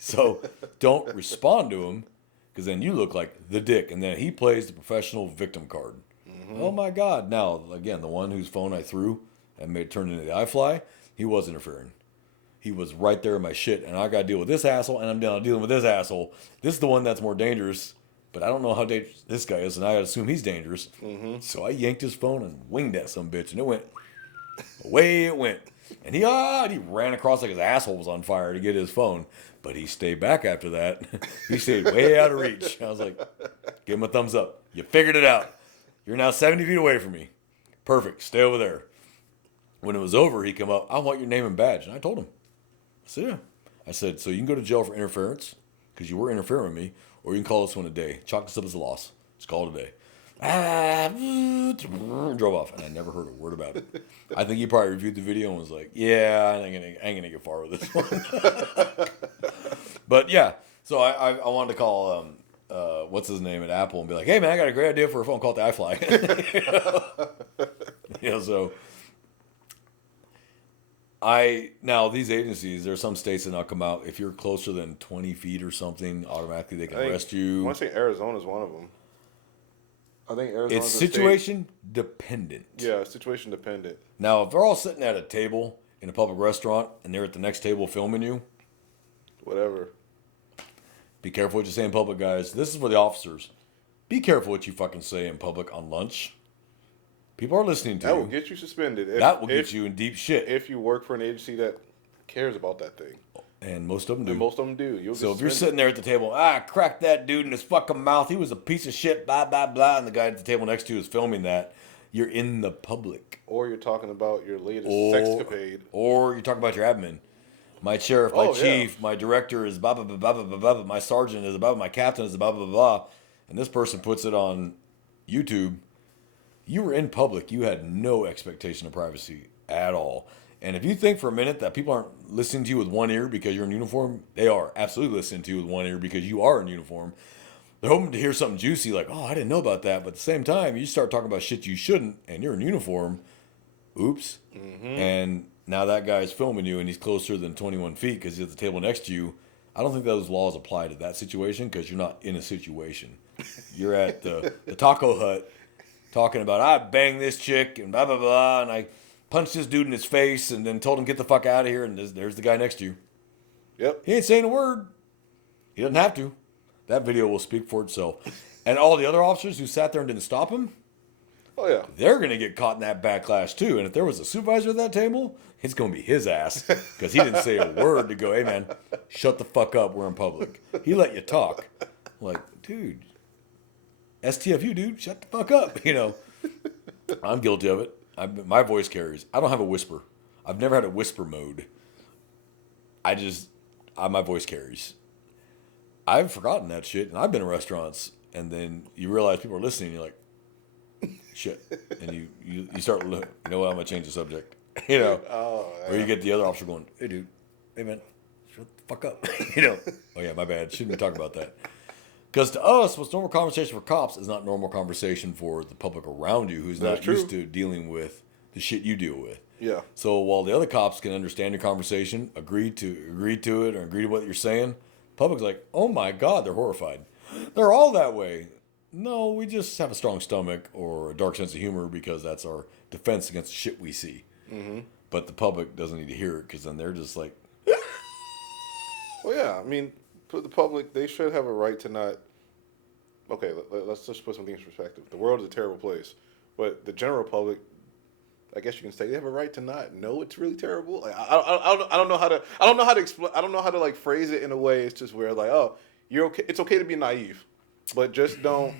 So don't respond to him, because then you look like the dick, and then he plays the professional victim card. Mm-hmm. Oh my God! Now again, the one whose phone I threw and made it turn into the iFly, he was interfering. He was right there in my shit, and I got to deal with this asshole, and I'm down dealing with this asshole. This is the one that's more dangerous, but I don't know how dangerous this guy is, and I assume he's dangerous. Mm-hmm. So I yanked his phone and winged that some bitch, and it went away. It went, and he ran across like his asshole was on fire to get his phone. But he stayed back after that. He stayed way out of reach. I was like, give him a thumbs up. You figured it out. You're now 70 feet away from me. Perfect. Stay over there. When it was over, he came up, I want your name and badge. And I told him. I said, yeah. I said, so you can go to jail for interference, because you were interfering with me, or you can call this one a day. Chalk this up as a loss. Just call it a day. Drove off, and I never heard a word about it. I think he probably reviewed the video and was like, yeah, I ain't gonna get far with this one. But yeah, so I wanted to call what's his name at Apple and be like, hey man, I got a great idea for a phone called the iFly. So now these agencies, there are some states that now come out, if you're closer than 20 feet or something, automatically they can arrest you. I want to say Arizona's one of them. I think Arizona's It's situation dependent. Yeah, situation dependent. Now, if they're all sitting at a table in a public restaurant and they're at the next table filming you, whatever. Be careful what you say in public, guys. This is for the officers. Be careful what you fucking say in public on lunch. People are listening to That you. will get you suspended. That will get you in deep shit. If you work for an agency that cares about that thing. And most of them do. And most of them do. You'll So get if you're suspended. sitting there at the table, crack that dude in his fucking mouth. He was a piece of shit, blah, blah, blah. And the guy at the table next to you is filming that. You're in the public. Or you're talking about your latest sexcapade. Or you're talking about your admin. My sheriff, my Oh, chief, my director is blah, blah, blah, blah, blah, blah, blah. My sergeant is blah, blah, my captain is blah, blah, blah, blah. And this person puts it on YouTube. You were in public. You had no expectation of privacy at all. And if you think for a minute that people aren't listening to you with one ear because you're in uniform, they are absolutely listening to you with one ear because you are in uniform. They're hoping to hear something juicy like, oh, I didn't know about that. But at the same time, you start talking about shit you shouldn't and you're in uniform. Oops. Mm-hmm. And now that guy's filming you and he's closer than 21 feet because he's at the table next to you. I don't think those laws apply to that situation because you're not in a situation. You're at the taco hut talking about, I banged this chick and blah, blah, blah. And I punched this dude in his face and then told him get the fuck out of here. And there's the guy next to you. Yep. He ain't saying a word. He doesn't have to. That video will speak for itself. And all the other officers who sat there and didn't stop him, Oh, yeah. they're going to get caught in that backlash too. And if there was a supervisor at that table, it's going to be his ass because he didn't say a word to go, hey, man, shut the fuck up. We're in public. He let you talk. Like, dude, STFU, dude, shut the fuck up. You know, I'm guilty of it. My voice carries. I don't have a whisper. I've never had a whisper mode. My voice carries. I've forgotten that shit, and I've been in restaurants, and then you realize people are listening, and you're like, shit. And you start, you know what, I'm going to change the subject. You know? Oh, yeah. Or you get the other officer going, hey, dude, hey, man, shut the fuck up. You know? Oh, yeah, my bad. Shouldn't be talking about that. Because to us, what's normal conversation for cops is not normal conversation for the public around you who's That's not true. used to dealing with the shit you deal with. Yeah. So while the other cops can understand your conversation, agree to it, or agree to what you're saying, public's like, oh my God, they're horrified. They're all that way. No, we just have a strong stomach or a dark sense of humor because that's our defense against the shit we see. Mm-hmm. But the public doesn't need to hear it because then they're just like, Well, yeah. I mean, for the public, they should have a right to not. Okay, let's just put some things in perspective. The world is a terrible place, but the general public, I guess you can say, they have a right to not know it's really terrible. Like, I don't know how to explain. I don't know how to like phrase it in a way. It's just where like, oh, you're okay. It's okay to be naive, but just don't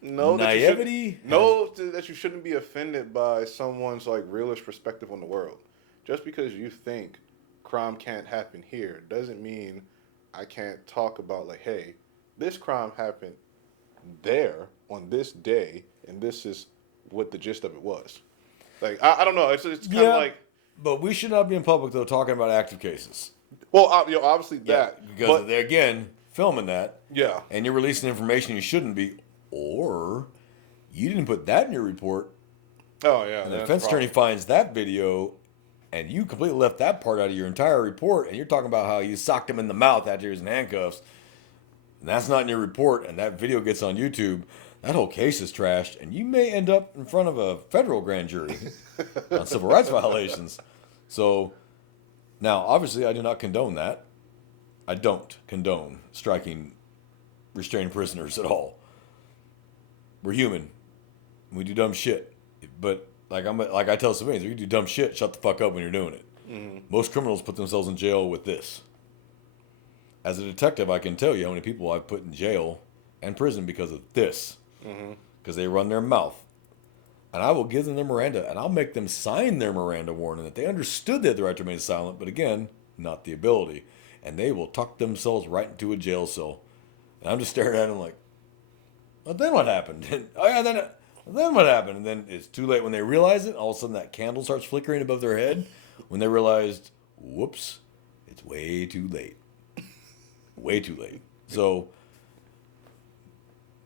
know naivety. that you shouldn't be offended by someone's like realist perspective on the world. Just because you think crime can't happen here doesn't mean I can't talk about like, hey, this crime happened there on this day, and this is what the gist of it was. Like, I don't know. It's kind of like. But we should not be in public, though, talking about active cases. Well, obviously that. Because but, they're, again, filming that. Yeah. And you're releasing information you shouldn't be. Or you didn't put that in your report. Oh, yeah. And the defense attorney finds that video, and you completely left that part out of your entire report, and you're talking about how you socked him in the mouth after he was in handcuffs. And that's not in your report, and that video gets on YouTube. That whole case is trashed, and you may end up in front of a federal grand jury on civil rights violations. So, now, obviously, I do not condone that. I don't condone striking restrained prisoners at all. We're human. We do dumb shit. But, like I tell civilians, if you do dumb shit, shut the fuck up when you're doing it. Mm-hmm. Most criminals put themselves in jail with this. As a detective, I can tell you how many people I've put in jail and prison because of this. Because they run their mouth. And I will give them their Miranda, and I'll make them sign their Miranda warning that they understood they had the right to remain silent, but again, not the ability. And they will tuck themselves right into a jail cell. And I'm just staring at them like, well, then what happened? Oh yeah, then what happened? And then it's too late when they realize it. All of a sudden that candle starts flickering above their head when they realized, whoops, it's way too late. Way too late. So,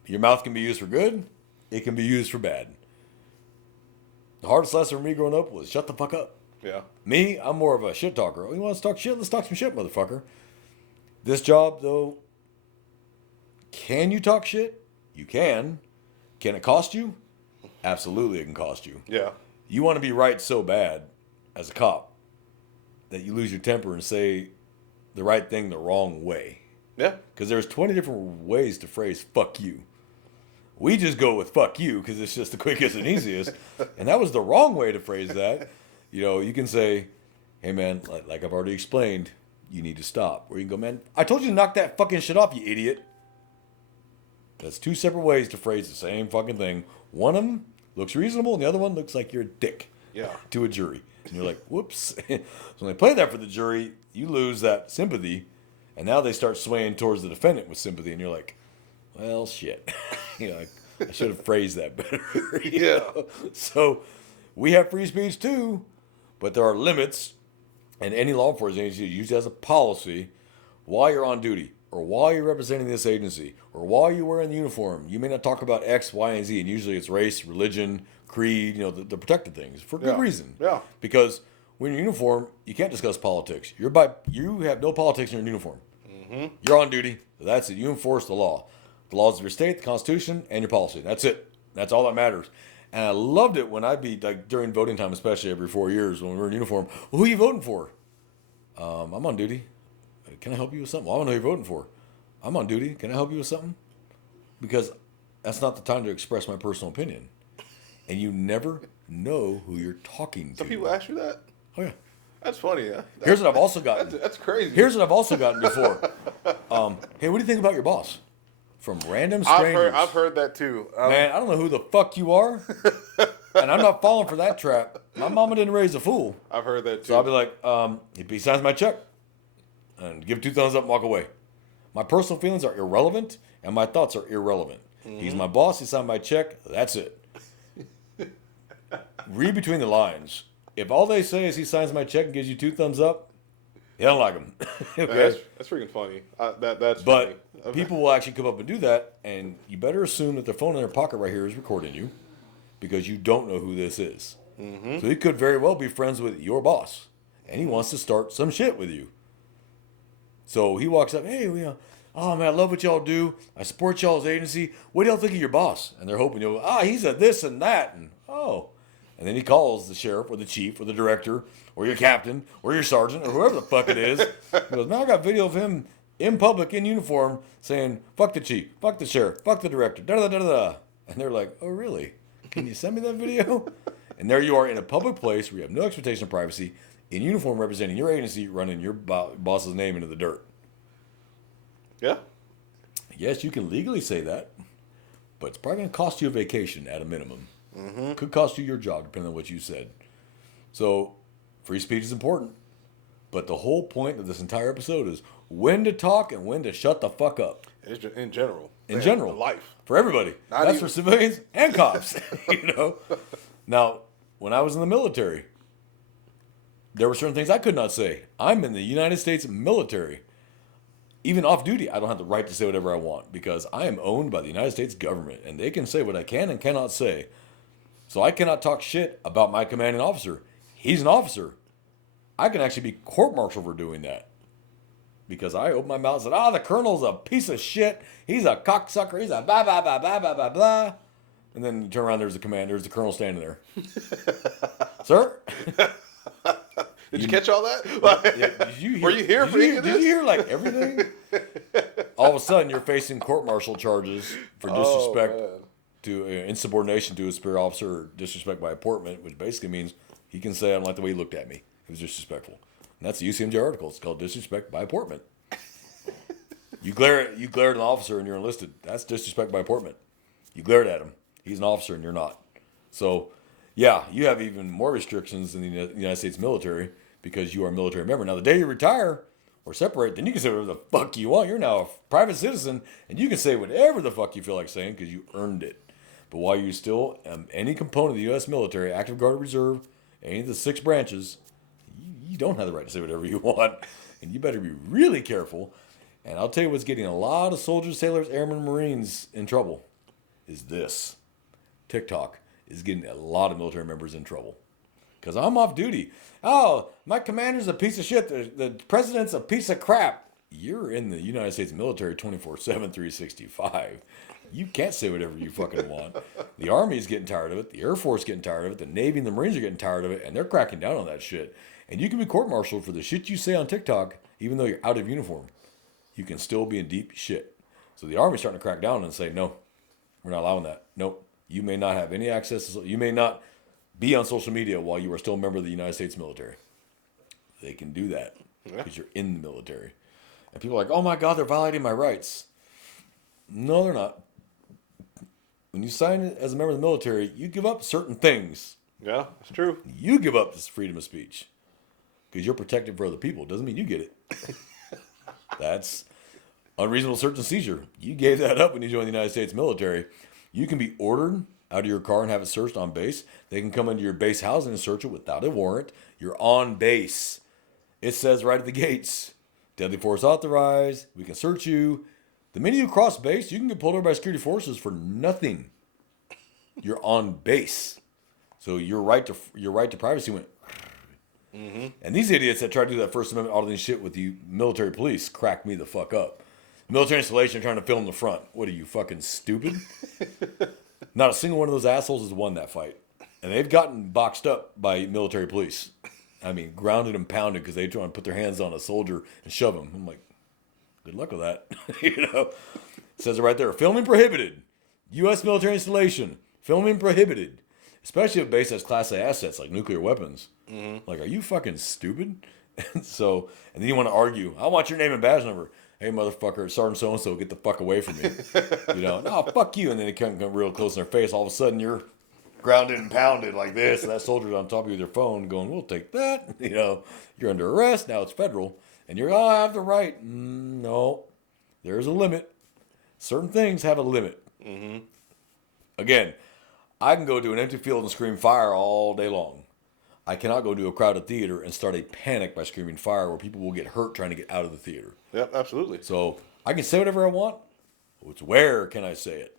your mouth can be used for good. It can be used for bad. The hardest lesson for me growing up was shut the fuck up. Yeah. Me, I'm more of a shit talker. Oh, you want to talk shit? Let's talk some shit, motherfucker. This job, though, can you talk shit? You can. Can it cost you? Absolutely, it can cost you. Yeah. You want to be right so bad as a cop that you lose your temper and say the right thing the wrong way. Yeah. Because there's 20 different ways to phrase fuck you. We just go with fuck you because it's just the quickest and easiest. And that was the wrong way to phrase that. You know, you can say, hey, man, like I've already explained, you need to stop. Or you can go, man, I told you to knock that fucking shit off, you idiot. That's two separate ways to phrase the same fucking thing. One of them looks reasonable, and the other one looks like you're a dick to a jury. And you're like, whoops. So when they play that for the jury, you lose that sympathy, and now they start swaying towards the defendant with sympathy, and you're like, well, shit. You know, I should have phrased that better. You know? So we have free speech too, but there are limits, and any law enforcement agency uses it as a policy while you're on duty, or while you're representing this agency, or while you're wearing the uniform. You may not talk about X, Y, and Z, and usually it's race, religion, creed, you know, the protected things for good reason. Yeah. Because when you're in uniform, you can't discuss politics. You have no politics in your uniform. Mm-hmm. You're on duty. That's it. You enforce the law. The laws of your state, the Constitution, and your policy. That's it. That's all that matters. And I loved it when I'd be, like, during voting time, especially every 4 years when we were in uniform. Well, who are you voting for? I'm on duty. Can I help you with something? Well, I don't know who you're voting for. I'm on duty. Can I help you with something? Because that's not the time to express my personal opinion. And you never know who you're talking to. Some people ask you that? Oh, yeah. That's funny. Yeah. Here's what I've also gotten. That's crazy. Here's what I've also gotten before. Hey, what do you think about your boss? From random strangers. I've heard that too. Man, I don't know who the fuck you are. And I'm not falling for that trap. My mama didn't raise a fool. I've heard that too. So I'll be like, if he signs my check, and give 2 thumbs up and walk away. My personal feelings are irrelevant, and my thoughts are irrelevant. Mm-hmm. He's my boss. He signed my check. That's it. Read between the lines. If all they say is he signs my check and gives you 2 thumbs up, you don't like him. Okay? That's freaking funny. That's but funny. People will actually come up and do that, and you better assume that their phone in their pocket right here is recording you, because you don't know who this is. Mm-hmm. So he could very well be friends with your boss, and he wants to start some shit with you. So he walks up, hey, oh man, I love what y'all do. I support y'all's agency. What do y'all think of your boss? And they're hoping you'll, he's a this and that, and and then he calls the sheriff or the chief or the director or your captain or your sergeant or whoever the fuck it is. He goes, man, I got video of him in public in uniform saying, fuck the chief, fuck the sheriff, fuck the director, da da da da. And they're like, oh really? Can you send me that video? And there you are in a public place where you have no expectation of privacy, in uniform representing your agency, running your boss's name into the dirt. Yeah. Yes, you can legally say that, but it's probably going to cost you a vacation at a minimum. Mm-hmm. Could cost you your job, depending on what you said. So, free speech is important, but the whole point of this entire episode is when to talk and when to shut the fuck up. In general. In general. Life. For everybody. That's for civilians and cops. You know? Now, when I was in the military, there were certain things I could not say. I'm in the United States military. Even off duty, I don't have the right to say whatever I want because I am owned by the United States government and they can say what I can and cannot say. So I cannot talk shit about my commanding officer. He's an officer. I can actually be court-martialed for doing that because I opened my mouth and said, the colonel's a piece of shit. He's a cocksucker. He's a blah, blah, blah, blah, blah, blah, blah. And then you turn around, there's the commander, there's the colonel standing there. Sir? Did you catch all that? Were you here for any of this? Did you hear like everything? All of a sudden, you're facing court-martial charges for disrespect to insubordination to a superior officer, or disrespect by apportment, which basically means he can say, I don't like the way he looked at me. It was disrespectful. And that's the UCMJ article. It's called disrespect by apportment. You glare at an officer and you're enlisted. That's disrespect by apportment. You glared at him. He's an officer and you're not. So, yeah, you have even more restrictions in the United States military because you are a military member. Now, the day you retire or separate, then you can say whatever the fuck you want. You're now a private citizen, and you can say whatever the fuck you feel like saying because you earned it. But while you still any component of the U.S. military, active guard or reserve, any of the 6 branches, you don't have the right to say whatever you want. And you better be really careful. And I'll tell you what's getting a lot of soldiers, sailors, airmen, Marines in trouble is this. TikTok is getting a lot of military members in trouble. Because I'm off duty. Oh, my commander's a piece of shit. The president's a piece of crap. You're in the United States military 24/7, 365. You can't say whatever you fucking want. The Army's getting tired of it. The Air Force is getting tired of it. The Navy and the Marines are getting tired of it. And they're cracking down on that shit. And you can be court-martialed for the shit you say on TikTok, even though you're out of uniform. You can still be in deep shit. So the Army's starting to crack down and say, no, We're not allowing that. Nope. You may not have any access to, you may not be on social media while you are still a member of the United States military. They can do that because you're in the military. And people are like, oh my God, they're violating my rights. No, they're not. When you sign as a member of the military, you give up certain things. Yeah, that's true. You give up this freedom of speech because you're protected for other people. Doesn't mean you get it. That's unreasonable search and seizure. You gave that up when you joined the United States military. You can be ordered out of your car and have it searched on base. They can come into your base housing and search it without a warrant. You're on base. It says right at the gates, deadly force authorized. We can search you. The minute you cross base, you can get pulled over by security forces for nothing. You're on base. So your right to privacy went. Mm-hmm. And these idiots that try to do that First Amendment auditing shit with the military police crack me the fuck up. Military installation trying to film the front. What are you, fucking stupid? Not a single one of those assholes has won that fight. And they've gotten boxed up by military police. I mean, grounded and pounded because they try to put their hands on a soldier and shove him. I'm like, good luck with that. You know, it says it right there. Filming prohibited. U.S. military installation. Filming prohibited. Especially if a base has Class A assets like nuclear weapons. Mm-hmm. Like, are you fucking stupid? And then you want to argue. I want your name and badge number. Hey, motherfucker, Sergeant so-and-so, get the fuck away from me. You know, no, fuck you. And then they come real close in their face. All of a sudden, you're grounded and pounded like this. And that soldier's on top of you with their phone going, we'll take that. You know, you're under arrest. Now it's federal. And you're, oh, I have the right. No, there's a limit. Certain things have a limit. Mm-hmm. Again, I can go to an empty field and scream fire all day long. I cannot go to a crowded theater and start a panic by screaming fire where people will get hurt trying to get out of the theater. Yep, absolutely. So I can say whatever I want. It's where can I say it?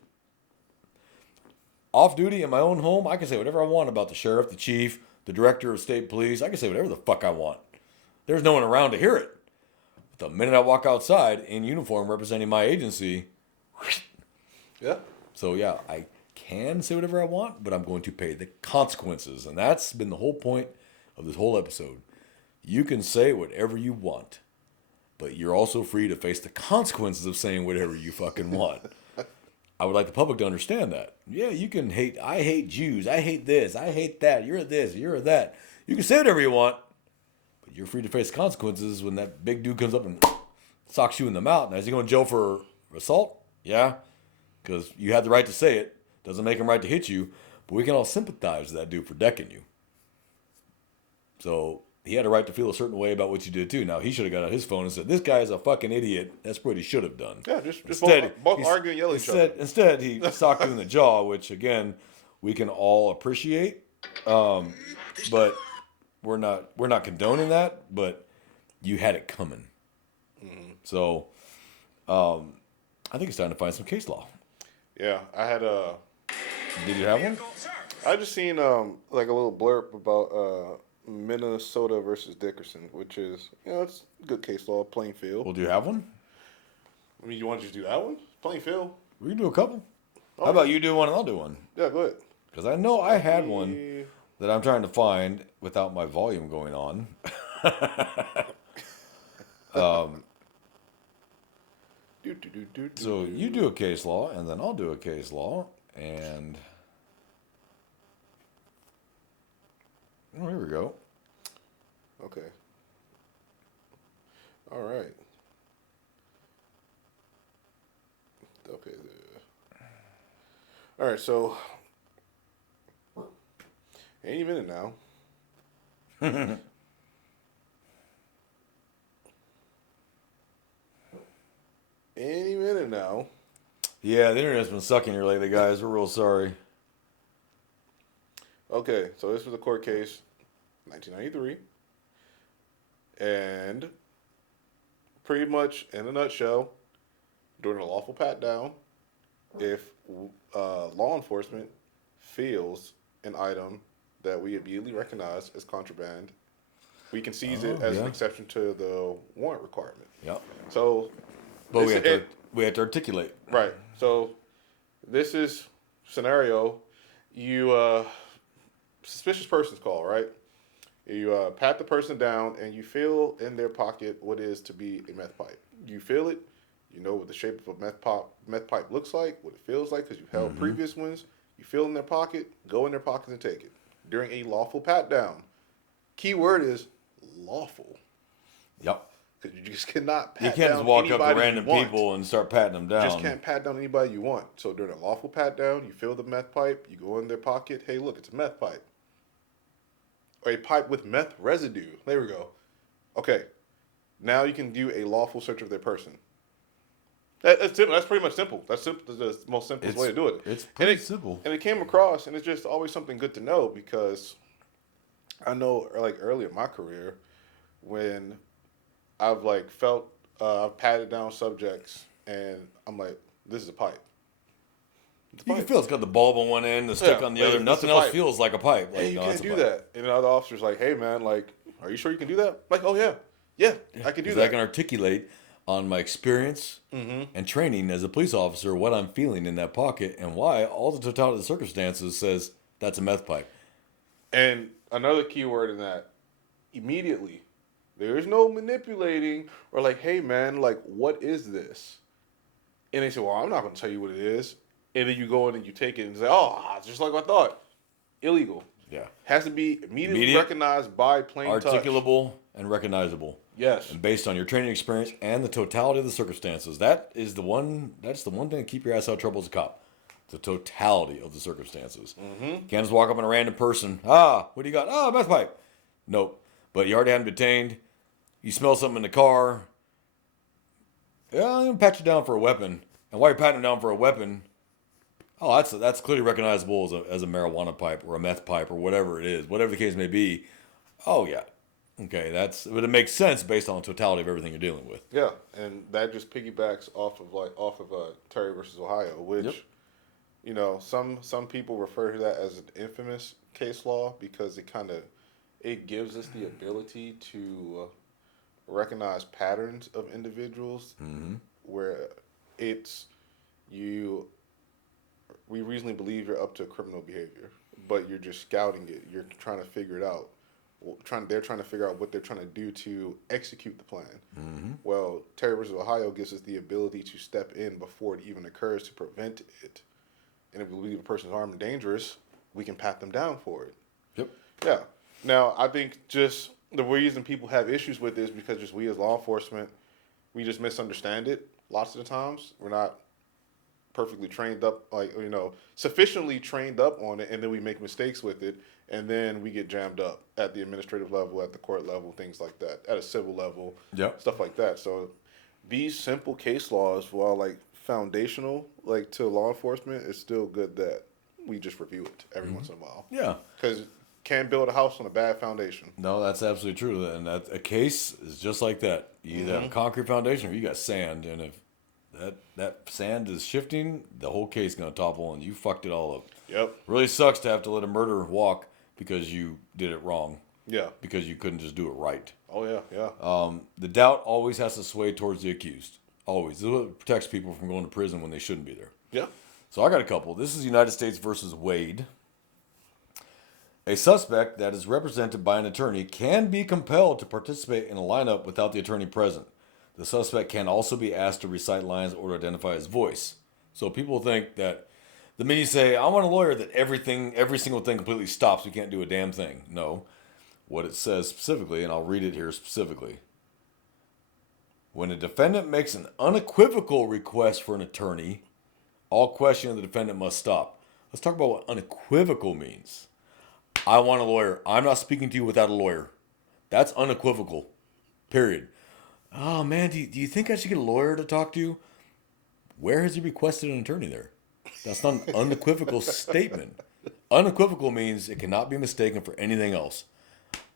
Off duty in my own home, I can say whatever I want about the sheriff, the chief, the director of state police. I can say whatever the fuck I want. There's no one around to hear it. But the minute I walk outside in uniform representing my agency, yeah. So yeah, I can say whatever I want, but I'm going to pay the consequences. And that's been the whole point of this whole episode. You can say whatever you want, but you're also free to face the consequences of saying whatever you fucking want. I would like the public to understand that. Yeah, you can hate, I hate Jews, I hate this, I hate that, you're this, you're that. You can say whatever you want, but you're free to face consequences when that big dude comes up and socks you in the mouth. Now, is he going to jail for assault? Yeah, because you had the right to say it. Doesn't make him right to hit you, but we can all sympathize with that dude for decking you. So he had a right to feel a certain way about what you did too. Now he should have got out his phone and said, "This guy is a fucking idiot." That's what he should have done. Yeah, just instead, both argue and yell at each other. Instead, he socked you in the jaw, which again we can all appreciate, but we're not condoning that. But you had it coming. Mm-hmm. So I think it's time to find some case law. Yeah, I had a. Did you have one? I just seen like a little blurb about Minnesota versus Dickerson, which is it's good case law, plain field. Well, do you have one? I mean, you want to just do that one? Plain field. We can do a couple. Okay. How about you do one and I'll do one? Yeah, go ahead. Because I know I had one that I'm trying to find without my volume going on. So you do a case law, and then I'll do a case law, and oh, here we go. Okay. All right. Okay. All right. So, any minute now. Any minute now. Yeah, the internet's been sucking here lately, guys. We're real sorry. Okay, so this was a court case, 1993. And pretty much, in a nutshell, during a lawful pat-down, if law enforcement feels an item that we immediately recognize as contraband, we can seize it as an exception to the warrant requirement. Yep. So... But we have to articulate. Right. So this is scenario. You suspicious person's call, right? You pat the person down and you feel in their pocket what is to be a meth pipe. You feel it, You know what the shape of a meth pipe looks like, what it feels like, because you held previous ones. You feel in their pocket, go in their pocket and take it during a lawful pat down. Key word is lawful. Yep. Because you just cannot You pat can't down just walk up anybody to random you want. people and start patting them down. You just can't pat down anybody you want. So during a lawful pat down, you feel the meth pipe, you go in their pocket. Hey, look, it's a meth pipe. Or a pipe with meth residue. There we go. Okay. Now you can do a lawful search of their person. That's simple. That's pretty much simple. That's simple. That's the most simplest way to do it. It's pretty simple. And it came across, and it's just always something good to know because I know, like early in my career, when I've like felt I've patted down subjects, and I'm like, this is a pipe. It's a You pipe. can feel it's got the bulb on one end, the stick on the other. it's Nothing a else pipe. feels like a pipe. Like, Hey, you no, can't it's a do pipe. that. And the other officer's like, hey man, like, are you sure you can do that? Like, oh yeah, I can do Because that. I can articulate on my experience and training as a police officer what I'm feeling in that pocket and why all the totality of the circumstances says that's a meth pipe. And another key word in that, immediately. There is no manipulating or like, hey man, like, what is this? And they say, well, I'm not going to tell you what it is. And then you go in and you take it and say, oh, it's just like I thought. Illegal. Yeah. Has to be immediately Immediate, recognized by plain touch. Articulable and recognizable. Yes. And based on your training experience and the totality of the circumstances. That's the one thing to keep your ass out of trouble as a cop. The totality of the circumstances. Can't just walk up on a random person. What do you got? Meth pipe. Nope. But you already had him detained. You smell something in the car. Yeah, I'm going to pat you down for a weapon. And while you're patting him down for a weapon, that's clearly recognizable as a marijuana pipe or a meth pipe or whatever it is. Whatever the case may be. Oh, yeah. Okay, but it makes sense based on the totality of everything you're dealing with. Yeah, and that just piggybacks off of Terry versus Ohio, which, you know, some people refer to that as an infamous case law because it gives us the ability to recognize patterns of individuals where we reasonably believe you're up to criminal behavior, but you're just scouting it. You're trying to figure it out. They're trying to figure out what they're trying to do to execute the plan. Well, Terry versus Ohio gives us the ability to step in before it even occurs to prevent it. And if we believe a person's armed and dangerous, we can pat them down for it. Yep. Yeah. Now, I think just the reason people have issues with this is because just we as law enforcement, we just misunderstand it lots of the times. We're not perfectly trained up, sufficiently trained up on it, and then we make mistakes with it, and then we get jammed up at the administrative level, at the court level, things like that, at a civil level, stuff like that. So these simple case laws, while like foundational, like to law enforcement, it's still good that we just review it every once in a while. Yeah. Because can't build a house on a bad foundation. No, that's absolutely true. And a case is just like that. You either have a concrete foundation or you got sand. And if that sand is shifting, the whole case is going to topple and you fucked it all up. Yep. Really sucks to have to let a murderer walk because you did it wrong. Yeah. Because you couldn't just do it right. Oh, yeah. The doubt always has to sway towards the accused. Always. This is what protects people from going to prison when they shouldn't be there. Yeah. So I got a couple. This is United States versus Wade. A suspect that is represented by an attorney can be compelled to participate in a lineup without the attorney present. The suspect can also be asked to recite lines or to identify his voice. So people think that the minute you say, I want a lawyer, that every single thing completely stops. We can't do a damn thing. No. What it says specifically, and I'll read it here specifically. When a defendant makes an unequivocal request for an attorney, all questioning of the defendant must stop. Let's talk about what unequivocal means. I want a lawyer. I'm not speaking to you without a lawyer. That's unequivocal. Period. Oh, man, do you think I should get a lawyer to talk to you? Where has he requested an attorney there? That's not an unequivocal statement. Unequivocal means it cannot be mistaken for anything else.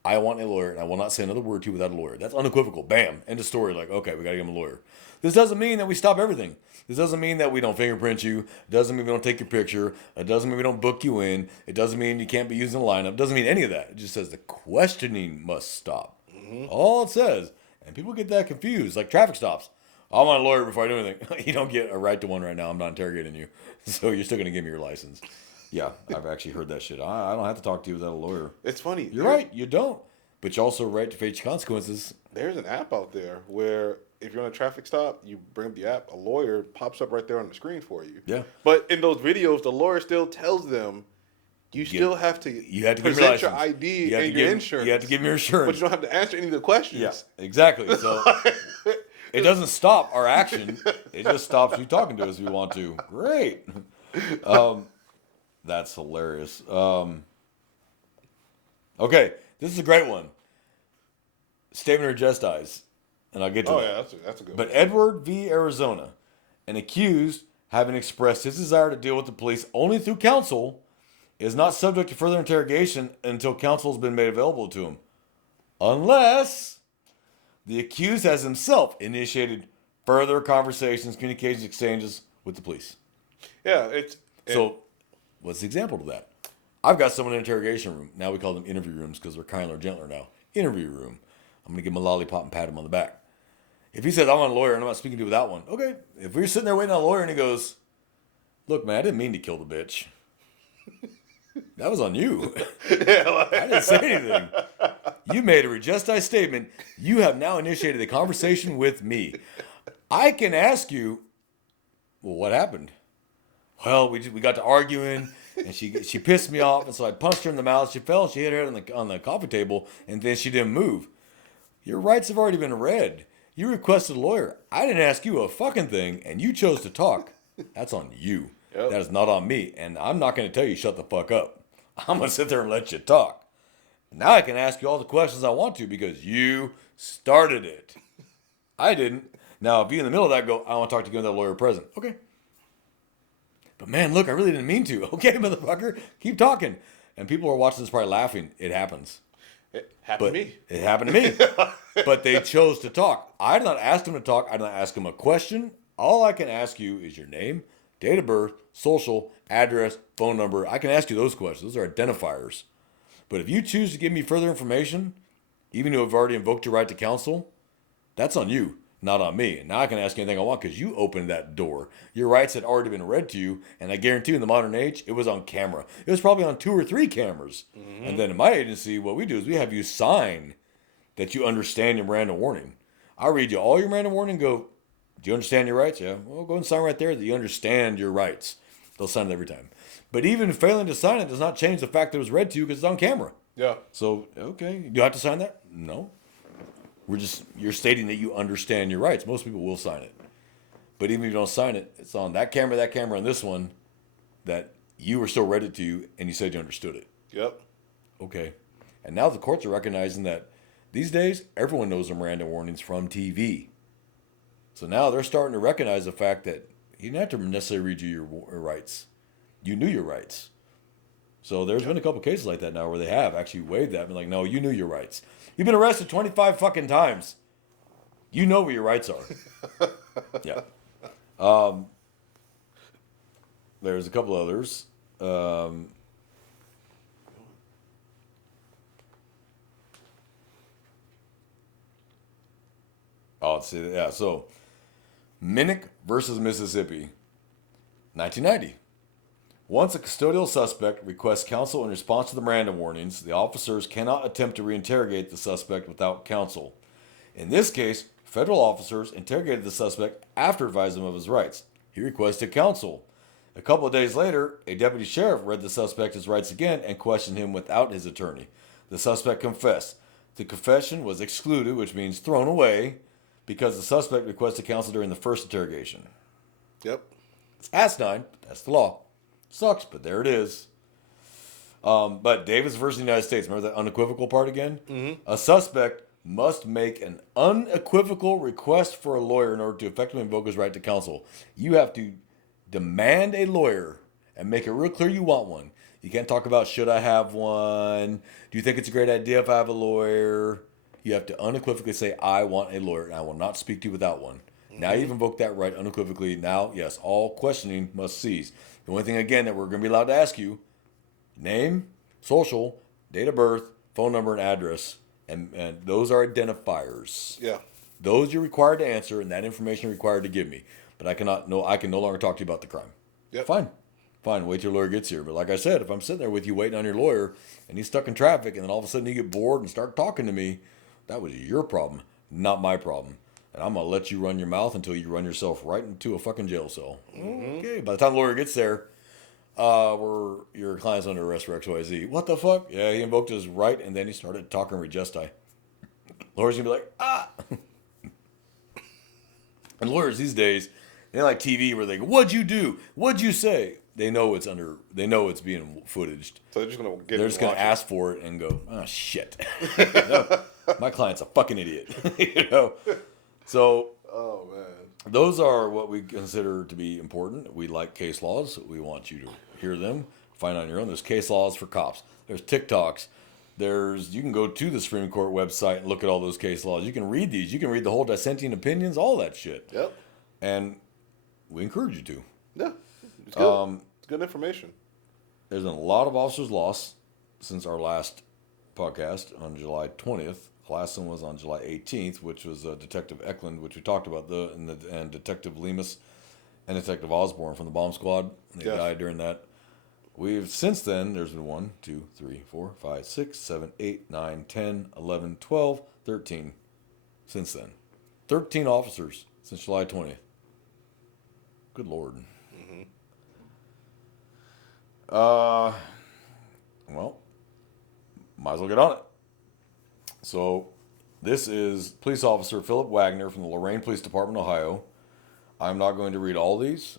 I want a lawyer, and I will not say another word to you without a lawyer. That's unequivocal. Bam. End of story. Like, okay, we got to give him a lawyer. This doesn't mean that we stop everything. This doesn't mean that we don't fingerprint you. It doesn't mean we don't take your picture. It doesn't mean we don't book you in. It doesn't mean you can't be used in a lineup. It doesn't mean any of that. It just says the questioning must stop. All it says. And people get that confused, like traffic stops. I want a lawyer before I do anything. You don't get a right to one right now. I'm not interrogating you. So you're still going to give me your license. Yeah, I've actually heard that shit. I don't have to talk to you without a lawyer. It's funny. You're right. You don't. but you also right to face consequences. There's an app out there where if you're on a traffic stop, you bring up the app, a lawyer pops up right there on the screen for you. Yeah. But in those videos, the lawyer still tells them you still have to You have to give present your your license. ID You have to and your give- insurance. You have to give them your insurance. But you don't have to answer any of the questions. Yeah, exactly. So it doesn't stop our action. It just stops you talking to us if you want to. Great. That's hilarious. Okay, this is a great one. Statement or justice, and I'll get to Oh, that. yeah, that's a good But one. Edward v. Arizona, an accused having expressed his desire to deal with the police only through counsel, is not subject to further interrogation until counsel has been made available to him. Unless the accused has himself initiated further conversations, communications, exchanges with the police. Yeah, So, what's the example to that? I've got someone in an interrogation room. Now we call them interview rooms because they're kinder, gentler now. Interview room. I'm going to give him a lollipop and pat him on the back. If he says, I'm on a lawyer and I'm not speaking to you without one, okay. If we're sitting there waiting on a lawyer and he goes, look, man, I didn't mean to kill the bitch. That was on you. I didn't say anything. You made a justice statement. You have now initiated a conversation with me. I can ask you, well, what happened? Well, we got to arguing, and she pissed me off, and so I punched her in the mouth. She fell, and she hit her head on the coffee table, and then she didn't move. Your rights have already been read. You requested a lawyer. I didn't ask you a fucking thing, and you chose to talk. That's on you. Yep. That is not on me, and I'm not going to tell you shut the fuck up. I'm going to sit there and let you talk. Now I can ask you all the questions I want to because you started it. I didn't. Now, if you in the middle of that go, I want to talk to you with that lawyer present. Okay. But man, look, I really didn't mean to. Okay, motherfucker, keep talking. And people are watching this probably laughing. It happens. It happened to me. It happened to me. But they chose to talk. I did not ask them to talk. I did not ask them a question. All I can ask you is your name, date of birth, social, address, phone number. I can ask you those questions. Those are identifiers. But if you choose to give me further information, even though I've already invoked your right to counsel, that's on you, not on me. And now I can ask you anything I want because you opened that door. Your rights had already been read to you, and I guarantee you in the modern age, it was on camera. It was probably on 2 or 3 cameras. Mm-hmm. And then in my agency, what we do is we have you sign that you understand your Miranda warning. I read you all your Miranda warning and go, do you understand your rights? Yeah. Well, go and sign right there that you understand your rights. They'll sign it every time. But even failing to sign it does not change the fact that it was read to you because it's on camera. Yeah. So, okay, do you have to sign that? No. You're stating that you understand your rights. Most people will sign it. But even if you don't sign it, it's on that camera, and this one that you were still read it to you and you said you understood it. Yep. Okay. And now the courts are recognizing that these days, everyone knows their Miranda warnings from TV. So now they're starting to recognize the fact that you didn't have to necessarily read you your rights. You knew your rights. So there's been a couple cases like that now where they have actually waived that and been like, no, you knew your rights. You've been arrested 25 fucking times. You know what your rights are. Yeah. There's a couple others. Let's see. Yeah, so Minnick versus Mississippi, 1990. Once a custodial suspect requests counsel in response to the Miranda warnings, the officers cannot attempt to reinterrogate the suspect without counsel. In this case, federal officers interrogated the suspect after advising him of his rights. He requested counsel. A couple of days later, a deputy sheriff read the suspect his rights again and questioned him without his attorney. The suspect confessed. The confession was excluded, which means thrown away, because the suspect requested counsel during the first interrogation. Yep. It's asinine, but that's the law. Sucks, but there it is. But Davis versus the United States, remember that unequivocal part again? Mm-hmm. A suspect must make an unequivocal request for a lawyer in order to effectively invoke his right to counsel. You have to demand a lawyer and make it real clear you want one. You can't talk about, should I have one? Do you think it's a great idea if I have a lawyer? You have to unequivocally say, I want a lawyer, and I will not speak to you without one. Mm-hmm. Now you've invoked that right unequivocally. Now, yes, all questioning must cease. The only thing, again, that we're going to be allowed to ask you, name, social, date of birth, phone number, and address. And those are identifiers. Yeah. Those you're required to answer, and that information you're required to give me. But I can no longer talk to you about the crime. Yep. Fine. Fine, wait till your lawyer gets here. But like I said, if I'm sitting there with you waiting on your lawyer and he's stuck in traffic and then all of a sudden you get bored and start talking to me, that was your problem, not my problem. And I'm going to let you run your mouth until you run yourself right into a fucking jail cell. Mm-hmm. Okay, by the time the lawyer gets there, your client's under arrest for XYZ. What the fuck? Yeah, he invoked his right and then he started talking regesti. Lawyers going to be like, ah. And lawyers these days, they like TV where they go, what'd you do? What'd you say? They know it's being footaged. So they're just gonna They're just gonna ask for it and go, oh shit. No, my client's a fucking idiot. You know? So oh man. Those are what we consider to be important. We like case laws. We want you to hear them, find on your own. There's case laws for cops. There's TikToks. You can go to the Supreme Court website and look at all those case laws. You can read these. You can read the whole dissenting opinions, all that shit. Yep. And we encourage you to. Yeah. It's good. It's good information. There's been a lot of officers lost since our last podcast on July 20th. The last one was on July 18th, which was Detective Eklund, which we talked about, and Detective Lemus and Detective Osborne from the bomb squad. They died during that. Since then, there's been 1, 2, 3, 4, 5, 6, 7, 8, 9, 10, 11, 12, 13 since then. 13 officers since July 20th. Good Lord. Mm-hmm. Well, might as well get on it. So, this is Police Officer Philip Wagner from the Lorain Police Department, Ohio. I'm not going to read all these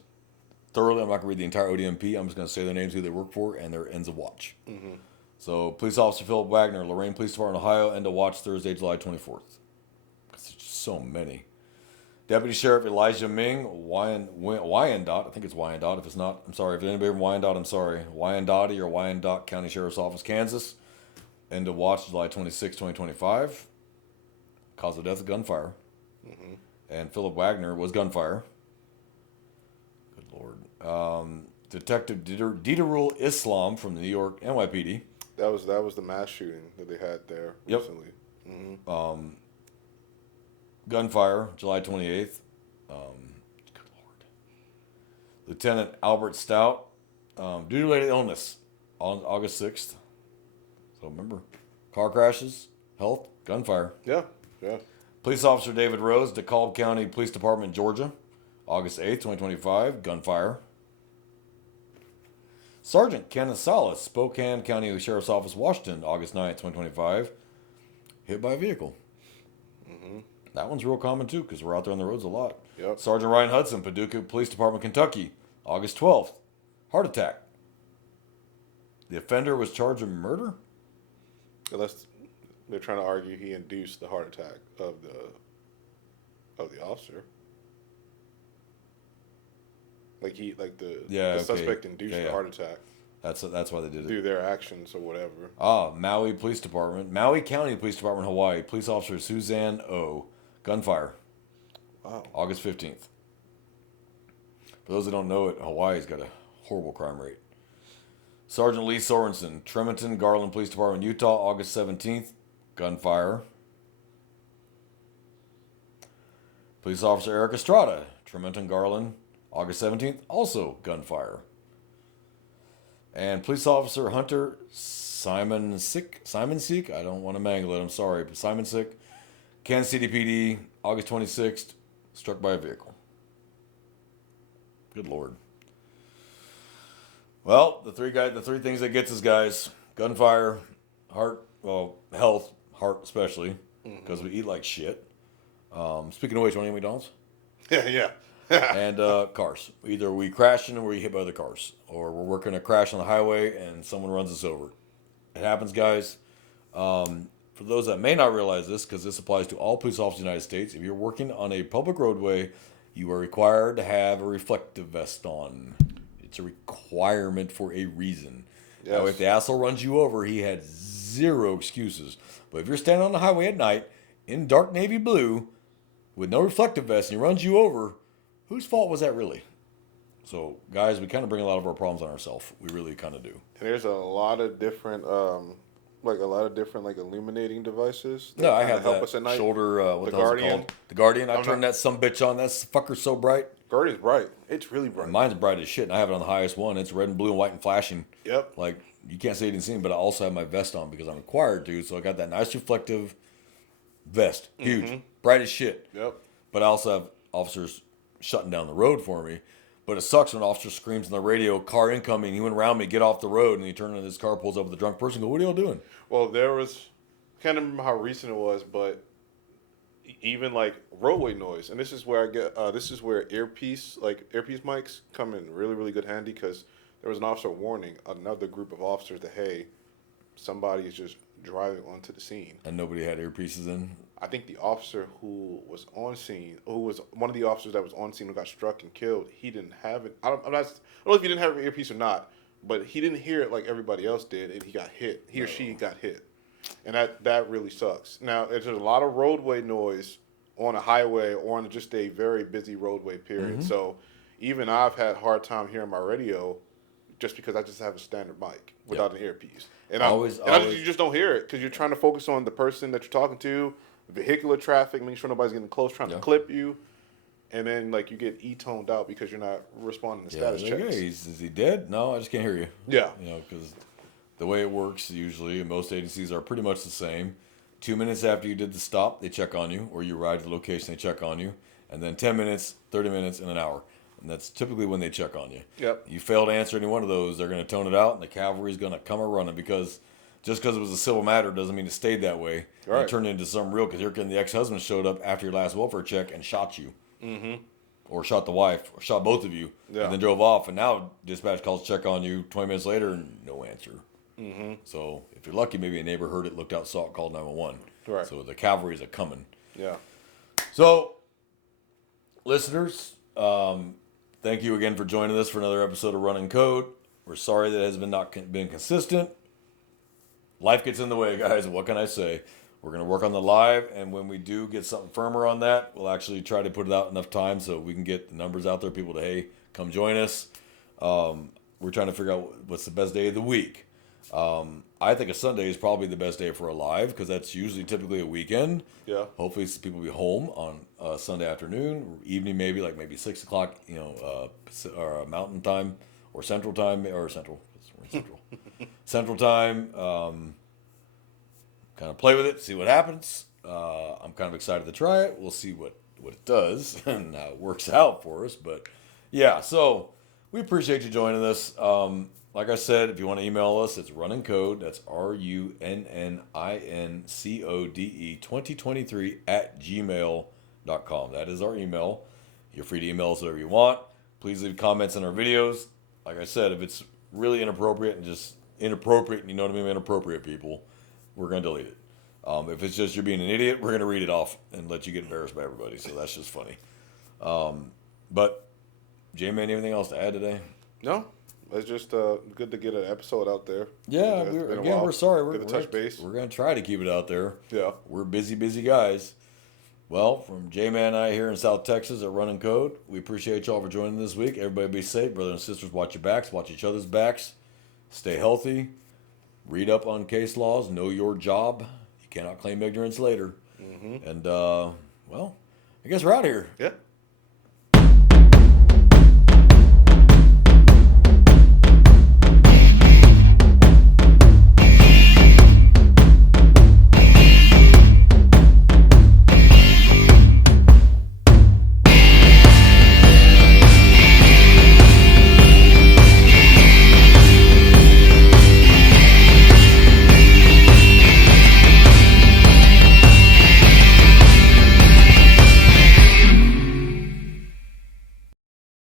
thoroughly. I'm not going to read the entire ODMP. I'm just going to say their names, who they work for, and their ends of watch. Mm-hmm. So, Police Officer Philip Wagner, Lorain Police Department, Ohio, end of watch Thursday, July 24th. There's just so many. Deputy Sheriff Elijah Ming, Wyandotte, I think it's Wyandotte. If it's not, I'm sorry. If anybody from Wyandotte, I'm sorry. Wyandotte or Wyandotte County Sheriff's Office, Kansas. End of watch July 26, 2025. Cause of death, gunfire. Mm-hmm. And Philip Wagner was gunfire. Good Lord. Detective Dieterul Islam from the New York NYPD. That was the mass shooting that they had there recently. Yep. Mm-hmm. Gunfire, July 28th. Good Lord. Lieutenant Albert Stout, duty-related illness on August 6th. So remember, car crashes, health, gunfire. Yeah. Police Officer David Rose, DeKalb County Police Department, Georgia, August 8th, 2025, gunfire. Sergeant Kenneth Salas, Spokane County Sheriff's Office, Washington, August 9th, 2025, hit by a vehicle. Mm-hmm. That one's real common, too, because we're out there on the roads a lot. Yep. Sergeant Ryan Hudson, Paducah Police Department, Kentucky, August 12th. Heart attack. The offender was charged with murder? Unless they're trying to argue he induced the heart attack of the officer. The suspect induced the heart attack. That's why they did it. Through their actions or whatever. Maui Police Department, Maui County Police Department, Hawaii. Police Officer Suzanne O. Gunfire. Wow. August 15th. For those that don't know it, Hawaii's got a horrible crime rate. Sergeant Lee Sorensen, Tremonton Garland Police Department, Utah, August 17th. Gunfire. Police Officer Eric Estrada, Tremonton Garland, August 17th. Also gunfire. And Police Officer Hunter Simon Sick, I don't want to mangle it, I'm sorry, but Simon Sick, Kansas City PD, August 26th, struck by a vehicle. Good Lord. Well, the three things that gets us, guys: gunfire, health, heart especially, because we eat like shit. Speaking of which, want to eat McDonald's? Yeah. And cars. Either we crash and we hit by other cars, or we're working a crash on the highway and someone runs us over. It happens, guys. For those that may not realize this, because this applies to all police officers in the United States, if you're working on a public roadway, you are required to have a reflective vest on. It's a requirement for a reason. Yes. Now, if the asshole runs you over, he had zero excuses. But if you're standing on the highway at night in dark navy blue with no reflective vest and he runs you over, whose fault was that really? So, guys, we kind of bring a lot of our problems on ourselves. We really kind of do. And there's a lot of different like a lot of different like illuminating devices that No, I kinda have help that us at night. shoulder. What The the hell's it Guardian. called? The Guardian. I I'm turned not. that some bitch on. That fucker's so bright. Guardian's bright. It's really And bright. mine's bright as shit, and I have it on the highest one. It's red and blue and white and flashing. Yep. Like you can't say you didn't see me, but I also have my vest on because I'm required to. So I got that nice reflective vest, huge, bright as shit. Yep. But I also have officers shutting down the road for me. But it sucks when an officer screams on the radio, "Car incoming!" He went around me, get off the road, and he turned on his car, pulls over the drunk person. Go, what are y'all doing? Well, there was. Can't remember how recent it was, but even like roadway noise, and this is where I get. This is where earpiece mics come in really really good handy because there was an officer warning another group of officers that hey, somebody is just driving onto the scene. And nobody had earpieces in. I think the officer who was on scene, who was one of the officers that was on scene who got struck and killed, he didn't have it. I don't know if he didn't have an earpiece or not, but he didn't hear it like everybody else did, and he got hit. He or she got hit, and that really sucks. Now, there's a lot of roadway noise on a highway or on just a very busy roadway period. So even I've had a hard time hearing my radio just because I just have a standard mic without an earpiece. And you just don't hear it because you're trying to focus on the person that you're talking to, vehicular traffic, making sure nobody's getting close, trying to clip you. And then, like, you get E-toned out because you're not responding to status checks. Is he dead? No, I just can't hear you. Yeah. You know, because the way it works usually, and most agencies are pretty much the same. 2 minutes after you did the stop, they check on you, or you arrive at the location, they check on you. And then 10 minutes, 30 minutes, and an hour. And that's typically when they check on you. Yep. You fail to answer any one of those, they're going to tone it out, and the cavalry's going to come a running because just because it was a civil matter doesn't mean it stayed that way. Right. It turned into something real because the ex-husband showed up after your last welfare check and shot you. Or shot the wife, or shot both of you, and then drove off. And now dispatch calls check on you 20 minutes later and no answer. So if you're lucky, maybe a neighbor heard it, looked out, saw it, called 911. Right. So the cavalry's a coming. Yeah. So, listeners, thank you again for joining us for another episode of Running Code. We're sorry that it has not been consistent. Life gets in the way, guys. What can I say? We're going to work on the live, and when we do get something firmer on that, we'll actually try to put it out enough time so we can get the numbers out there. People to, hey, come join us. We're trying to figure out what's the best day of the week. I think a Sunday is probably the best day for a live because that's usually typically a weekend. Yeah. Hopefully people will be home on Sunday afternoon, or evening maybe, like maybe 6 o'clock, or Mountain Time, or Central Time, or Central. We're in Central. Central Time. Kind of play with it, see what happens. I'm kind of excited to try it. We'll see what it does and how it works out for us. But yeah, so we appreciate you joining us. Like I said, if you want to email us, it's runnincode. That's RUNNINCODE 2023 @gmail.com. That is our email. You're free to email us whatever you want. Please leave comments on our videos. Like I said, if it's really inappropriate and you know what I mean, inappropriate people, we're going to delete it. If it's just you're being an idiot, we're going to read it off and let you get embarrassed by everybody. So that's just funny. But, J-Man, anything else to add today? No. It's just good to get an episode out there. Yeah, we're sorry. We're going to touch base. We're going to try to keep it out there. Yeah. We're busy guys. Well, from J-Man and I here in South Texas at Running Code, we appreciate y'all for joining this week. Everybody be safe. Brothers and sisters, watch your backs. Watch each other's backs. Stay healthy. Read up on case laws. Know your job. You cannot claim ignorance later. And, well, I guess we're out here. Yeah.